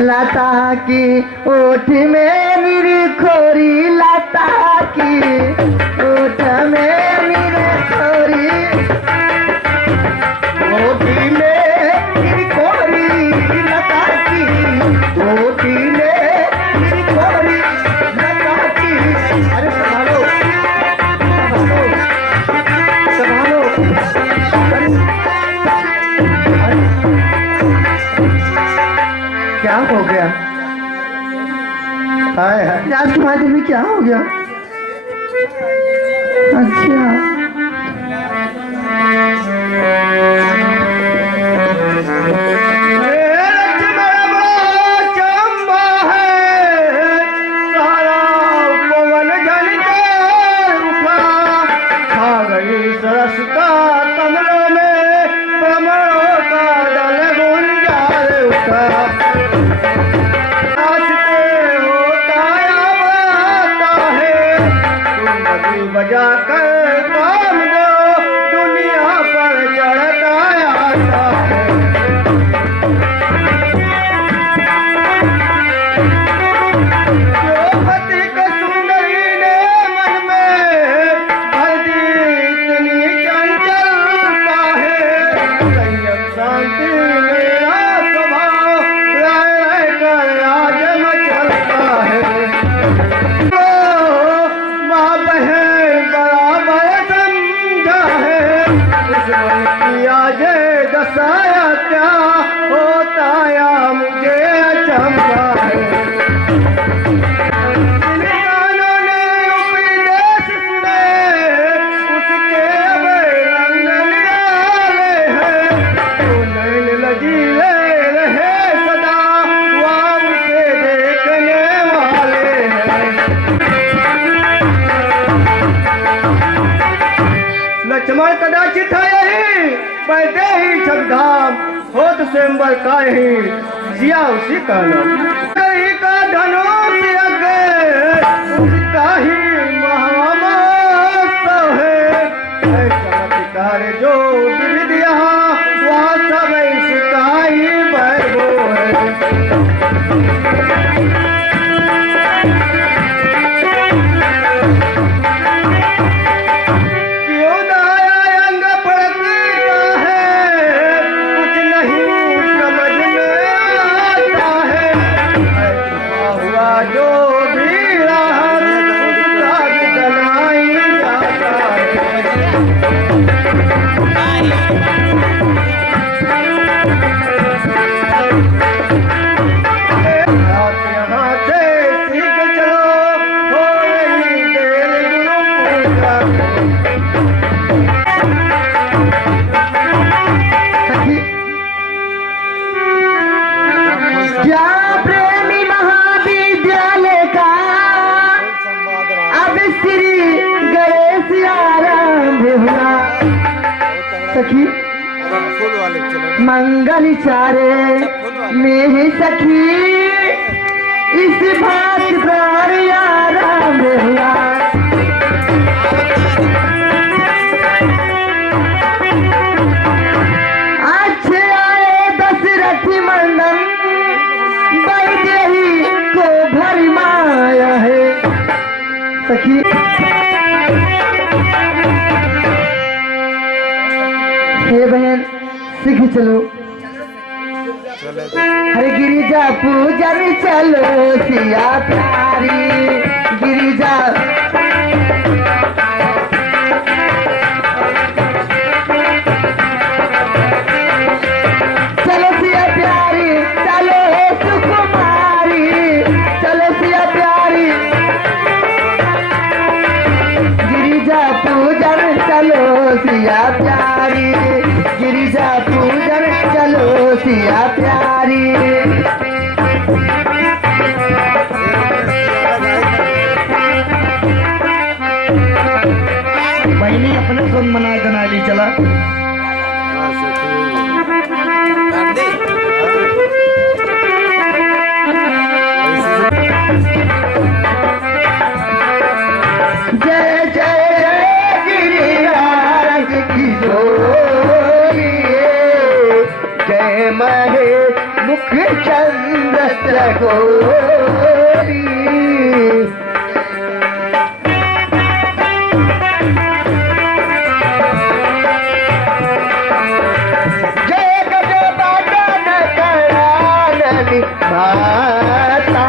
लता की ओठ में मेरी खोरी लता की ओठ में मेरी खोरी ओठ में मेरी खोरी लता की ओठ में मेरी खोरी लता की अरे संभालो संभालो क्या हो गया हाय हाय राजकुमारी में क्या हो गया अच्छा बजा कर काम दो दुनिया पर चढ़ता आता है द्रौपदी को सुंदरी ने मन में प्रमाण कदाचित है यही, पैदे ही छकधाम हो तो स्वयंवर का यही, जिया उसी का नाम। कहीं का धनुष उसका ही महामास है, चमत्कार जो विविध यहाँ वहाँ सब इसका ही वैभव है। सखी मंगल चारे में सखी इस बात पर आराम हुआ। अच्छे आए दशरथी मंडन बैदेही को भरी माया है सखी। हे बहन सीख चलो, हरे गिरिजा पूजन चलो सिया प्यारी गिरिजा। चलो सिया प्यारी चलो सुकुमारी, चलो सिया प्यारी गिरिजा पूजन चलो सिया प्यारी, गिरिजा पूजन चलो सिया प्यारी। बहनी अपने सुन मनाए दनाली चला। जय जय गिरिराज की जोड़ी, जय महे मुख चंद्र चकोरी। जय गजबादन कराननि माता,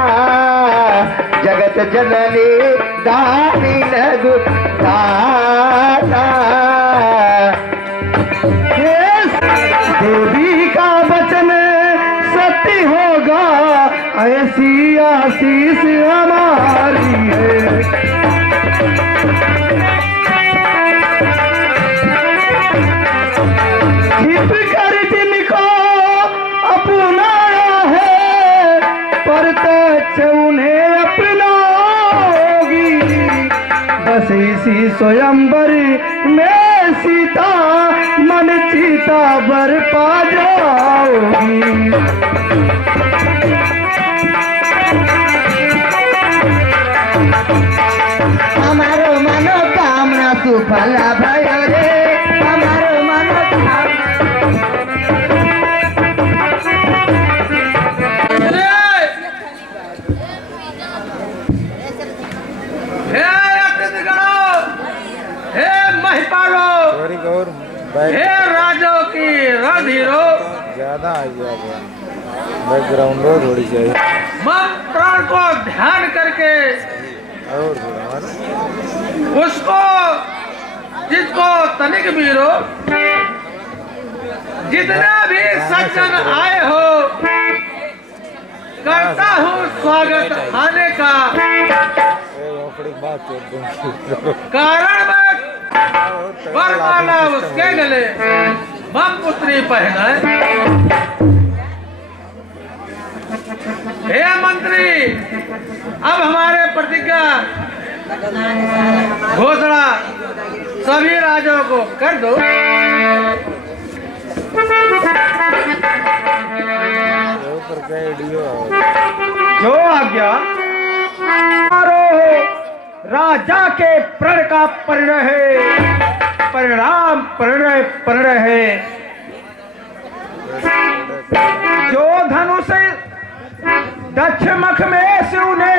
जगत जननी दानी लघु दाता। देवी का वचन सत्य होगा ऐसी आशीष हमारी है। छिप कर जिनको अपनाया है प्रत्यक्ष उन्हें अपनाओगी, बस इसी स्वयंवर में सीता मन चीता बर पा जाओगी। हमारो मनोकामना सुफल भयो रे, हमारो मनोकामना। हे अतिथिगणों, हे महिपालों, हे राजों की रणधीरों, ज्यादा बैकग्राउंड थोड़ी चाहिए मंत्रण को ध्यान करके और उसको जिसको तनिक वीरो, जितने भी सज्जन आए हो, करता हूँ स्वागत आने का। कारण मैं वरमाला उसके गले मम पुत्री पहनाए। हे मंत्री, अब हमारे प्रतिज्ञा घोषणा सभी राजों को कर दो। जो आज्ञा राजा के प्रण का परिणय है, परिणाम परिणय है। जो धनुष दक्ष मख में शिव ने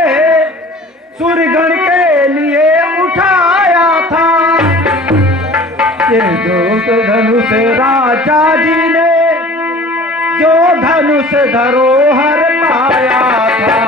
सूर्यगण के लिए उठाया था, ये जो धनुष राजा जी ने जो धनुष धरोहर पाया था।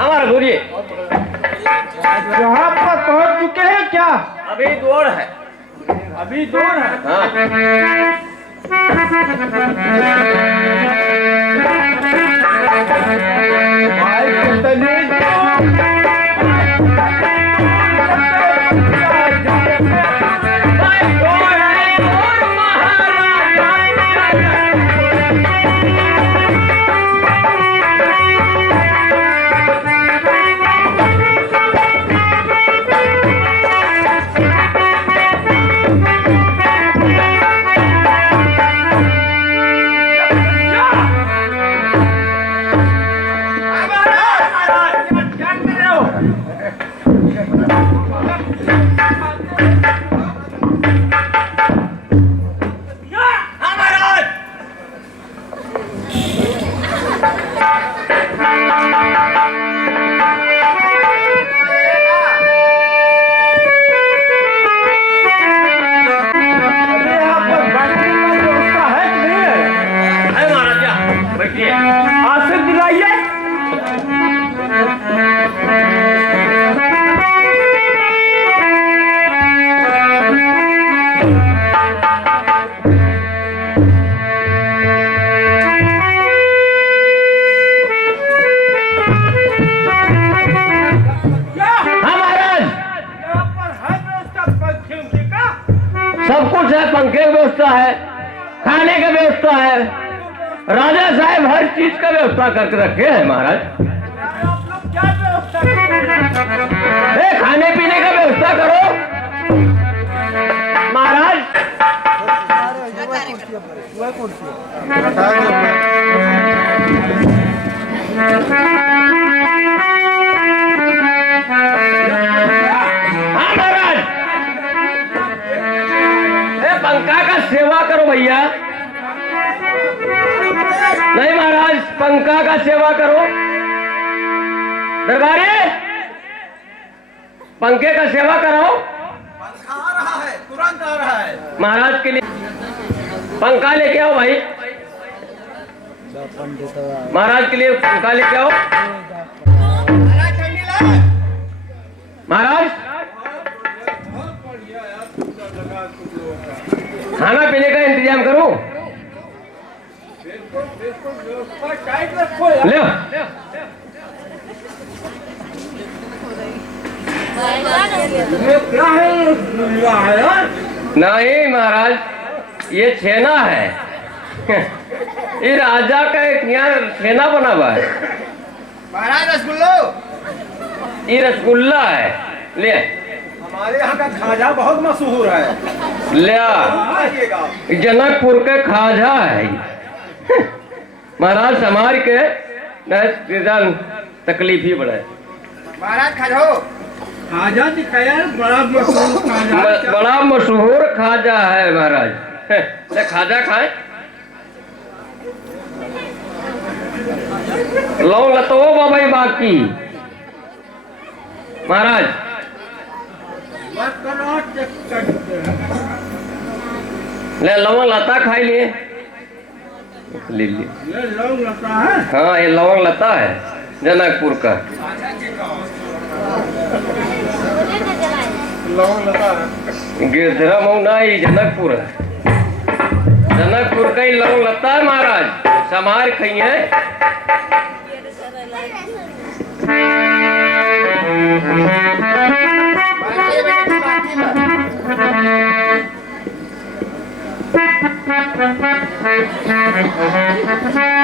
हमारा बोलिए, यहाँ पर पहुँच चुके हैं क्या? अभी दौड़ है, अभी दौड़ है। हाँ। भाई कितने आशीष दिलाइए। सब कुछ है, पंखे की व्यवस्था है, खाने की व्यवस्था है, राजा साहब हर चीज का व्यवस्था करके रखे हैं महाराज। खाने पीने का व्यवस्था करो महाराज। हाँ महाराज, पंखा का सेवा करो भैया। नहीं महाराज, पंखा का सेवा करो। दरबारी, पंखे का सेवा कराओ। पंखा आ रहा है, तुरंत आ रहा है। महाराज के लिए पंखा लेके आओ भाई। महाराज के लिए पंखा लेके आओ। महाराज, खाना पीने का इंतजाम करो। ले नहीं महाराज, ये छेना है। ये राजा का एक यहाँ छेना बना हुआ है। महाराज रसगुल्लो, ये रसगुल्ला है। ले हमारे यहाँ का खाजा बहुत मशहूर है। ले आइएगा। जनकपुर के खाजा है। महाराज समार के न तकलीफ ही बड़ा है। महाराज खाजो। खाजा दिखाया, बड़ा मशहूर खाजा। बड़ा मशहूर खाजा है महाराज। ले खाजा खाए। लौंग लतो बाबा बाकी महाराज। ले लवंग लता खाई लिए। ले लिए। ये लौंग लता है। हाँ ये लवंग लता है जनकपुर का। लौंग लता है। गिरधरा मऊना ही जनकपुर है। जनकपुर का ही लवंग लता है महाराज। समार खाई है।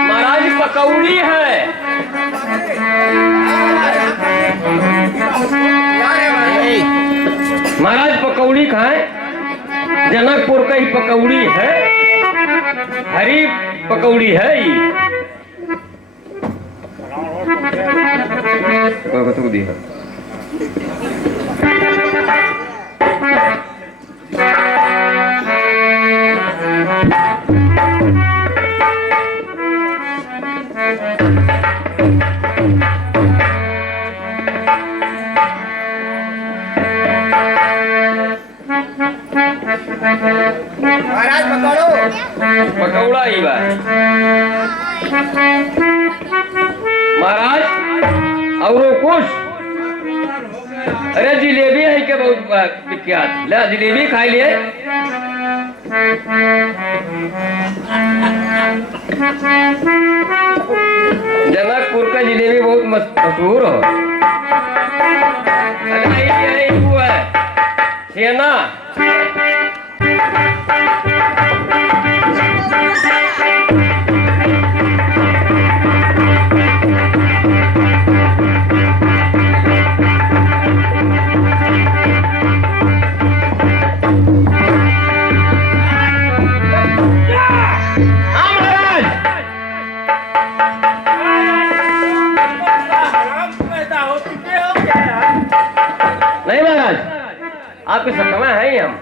महाराज पकौड़ी है। महाराज पकौड़ी खाए। जनकपुर का ही पकौड़ी है। हरी पकौड़ी है ये। तो दी है। महाराज पकड़ो। पकौड़ा ही बा महाराज। और कुछ अरे जिलेबी है के बहुत विख्यात। ले जिलेबी खाई लिए। जनकपुर का जिलेबी बहुत मशहूर हो। अरे ये वो है छेना। नहीं महाराज, आपके समय है ही हम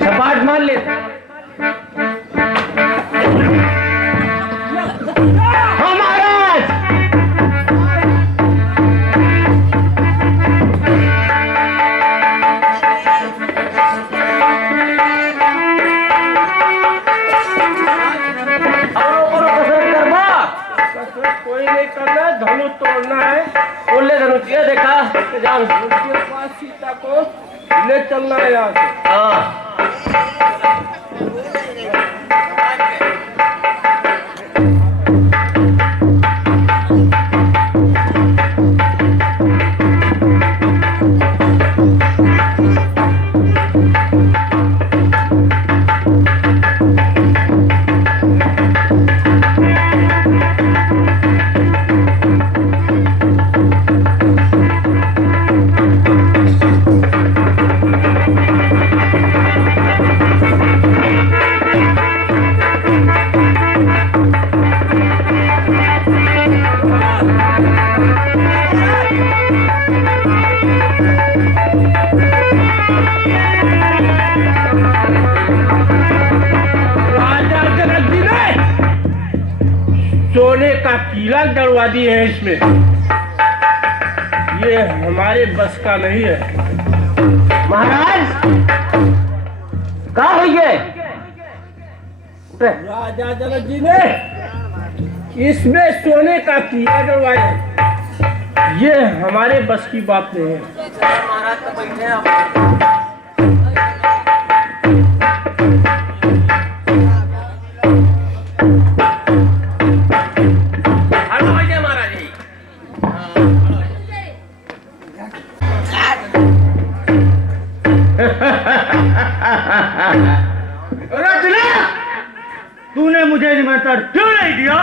सपाट मान लेते। हाँ महाराज। कोई नहीं करना, धनुष तोड़ना है। बोले धनुषिया देखा जान के पास सीता को ले चलना है यहाँ से। हाँ सोने का किला गड़वा दिए है इसमें। ये हमारे बस का नहीं है। महाराज कहाँ हुई है? राजा जनक जी ने इसमें सोने का किला गड़वाया। ये हमारे बस की बात नहीं है। महाराज तो बैठे हैं। रचना, तूने मुझे निमंत्रण क्यों नहीं दिया?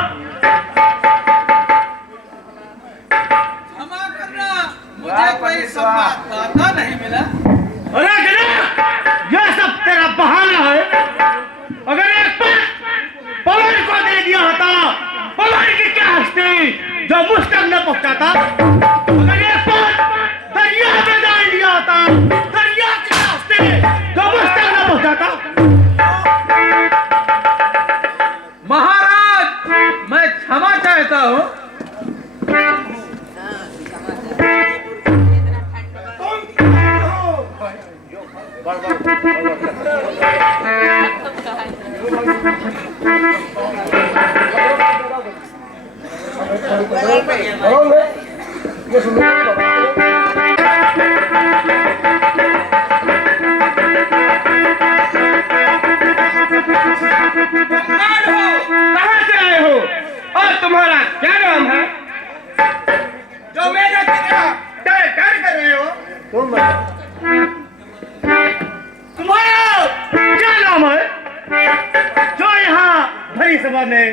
क्षमा करना, मुझे कोई संवाददाता नहीं मिला। रचना, यह सब तेरा बहाना है। अगर एक बार पवन को दे दिया होता, पवन की क्या हस्ती जो मुझ तक न पहुंचाता। अगर एक बार दरिया में डाल दिया होता, दरिया की हस्ती जो मुझ तक न पहुंचाता। महाराज, मैं क्षमा चाहता हूँ। कहाँ से आए हो और तुम्हारा क्या नाम है जो मेरे पिता डर कर रहे हो? तुम्हारा क्या नाम है जो यहाँ भरी सभा में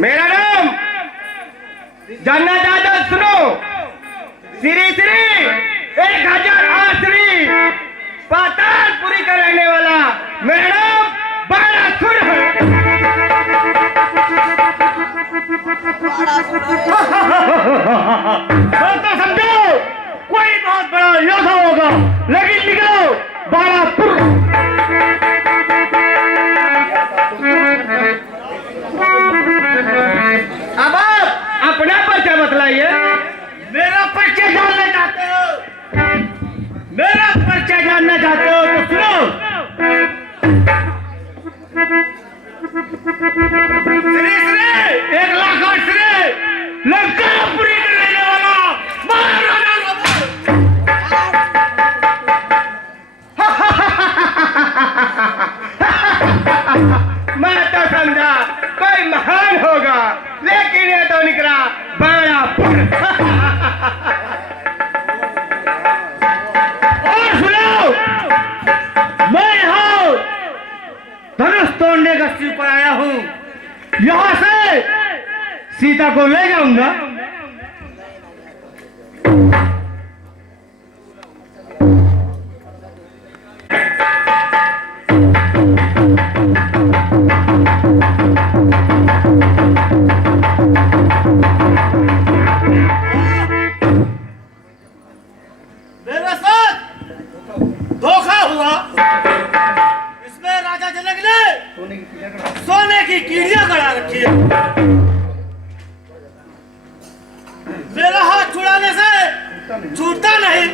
मेरा नाम जानना चाहते हो? सुनो, श्री श्री 1008 श्री पातालपुरी का रहने वाला मेरा नाम बाणासुर है। तो समझो कोई बहुत बड़ा योद्धा होगा, लेकिन निकलो बालापुर। अब आप अपना परिचय बतलाइए। मेरा परिचय जानना चाहते हो? मेरा परिचय जानना चाहते हो तो सुनो। श्री श्री 108 श्री लंकापुरी के रहने वाला महाराजा मैं तो समझा कोई महान होगा, लेकिन ये तो निकला बाणापुर। और सुनो, मैं यहाँ धनुष तोड़ने का शिव पर आया हूँ। यहाँ से सीता को ले जाऊंगा। मेरे साथ धोखा हुआ। इसमें राजा जनक ने सोने की कीड़ियां गड़ा रखी है। मेरा हाथ छुड़ाने से छूटता नहीं।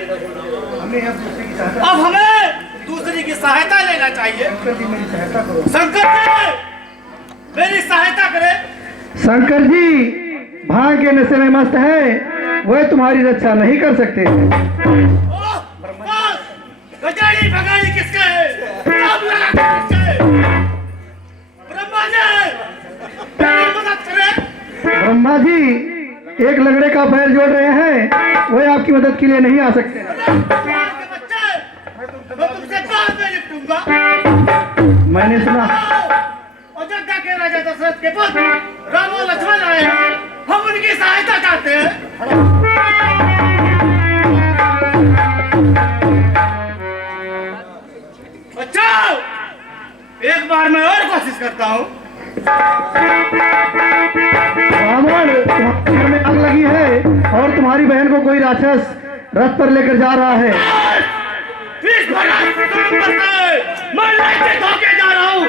अब हमें दूसरी की सहायता लेना चाहिए। शंकर जी मेरी सहायता करे। शंकर जी भांग के नशे में मस्त है, वह तुम्हारी रक्षा नहीं कर सकते। गजाड़ी भगाड़ी किसके है? सब लगा किसके है? ब्रह्मा जी मेरी मदद करे। ब्रह्मा जी एक लगड़े का पैर जोड़ रहे हैं, वह आपकी मदद के लिए नहीं आ सकते। के बच्चे मैं तुमसे बाद में निपटूंगा। मैंने सुना अयोध्या के राजा दशरथ के पुत्र राम और लक्ष्मण आए हैं। हम उनकी सहायता चाहते हैं। अच्छा, एक बार मैं और कोशिश करता हूँ। रावण तुम्हारे घर में आग लगी है और तुम्हारी बहन को कोई राक्षस रथ पर लेकर जा रहा है। इस मैं लड़के धोके जा रहा हूँ।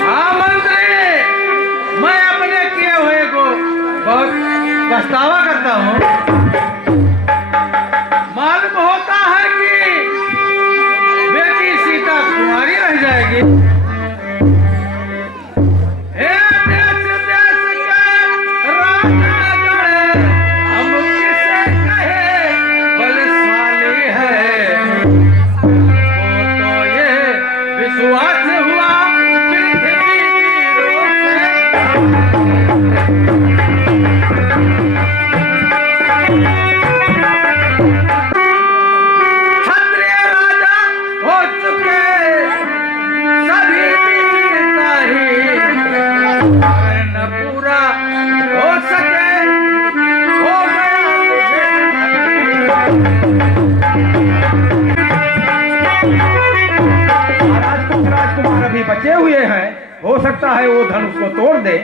हाँ मंत्री, मैं अपने किए हुए को बहुत पछतावा करता हूँ। मालूम होता है कि बेटी सीता कुंवारी रह जाएगी। हे देश देश के राजा गणे, हम किस बचे हुए हैं, हो सकता है वो धनुष को तोड़ दे।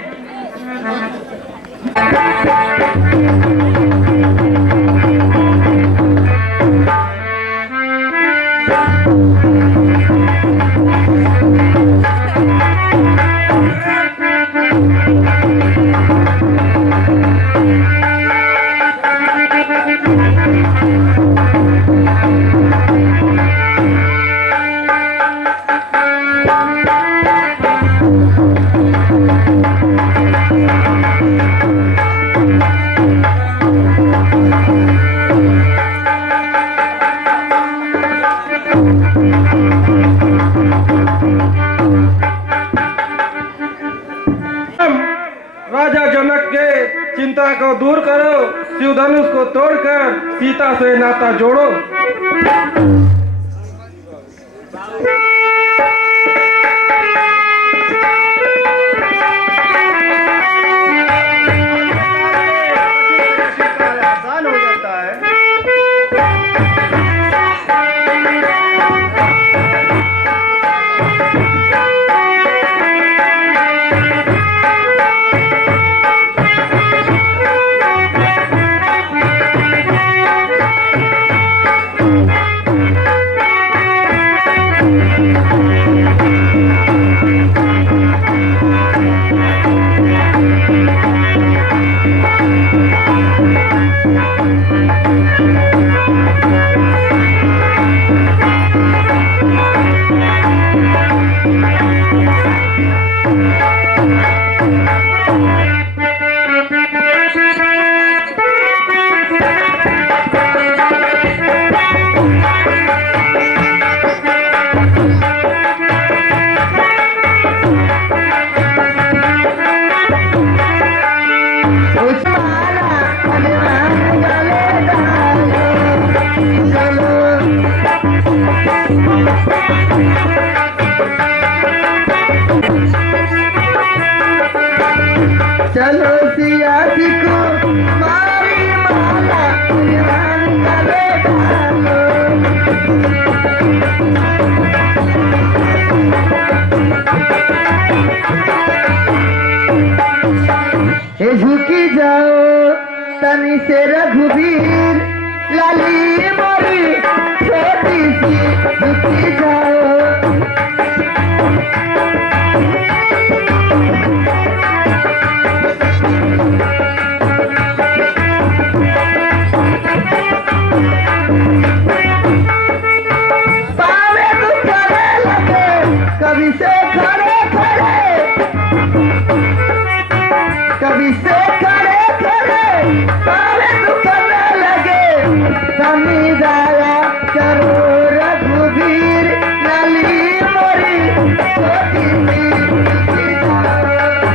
राजा जनक के चिंता को दूर करो, शिव धनुष को तोड़कर सीता से नाता जोड़ो। आसान हो जाता है। चलो सिया जी को मारी माला कुर्बान करे डालो। हे झुकी जाओ तनी से रघुवीर, लाली मोरी छोटी सी झुकी जाओ। पावे दुखने लगे कभी से खड़े खड़े, कभी से खड़े खड़े पावे दुखने लगे। समी दया करो रघुवीर, लाली मोरी छोटी सी झुकी जाओ।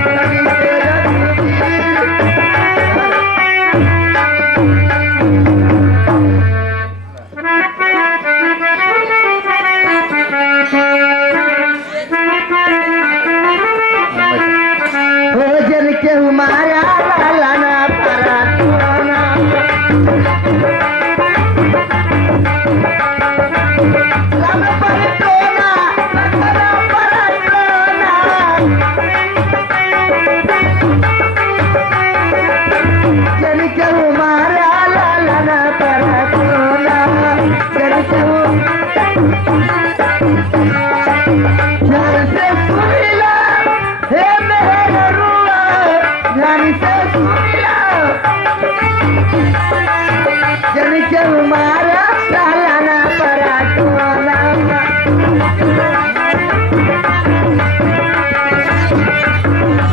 समी से रघुवीर भोजन के हमारा लाना परा कोना, लम पर टोना लखना परा टोना। जन के हमारा लाना परा कोना, जन के ध्यान से सुनिला हे मेरे रुआ, ध्यान से सुनिला जन के हमारा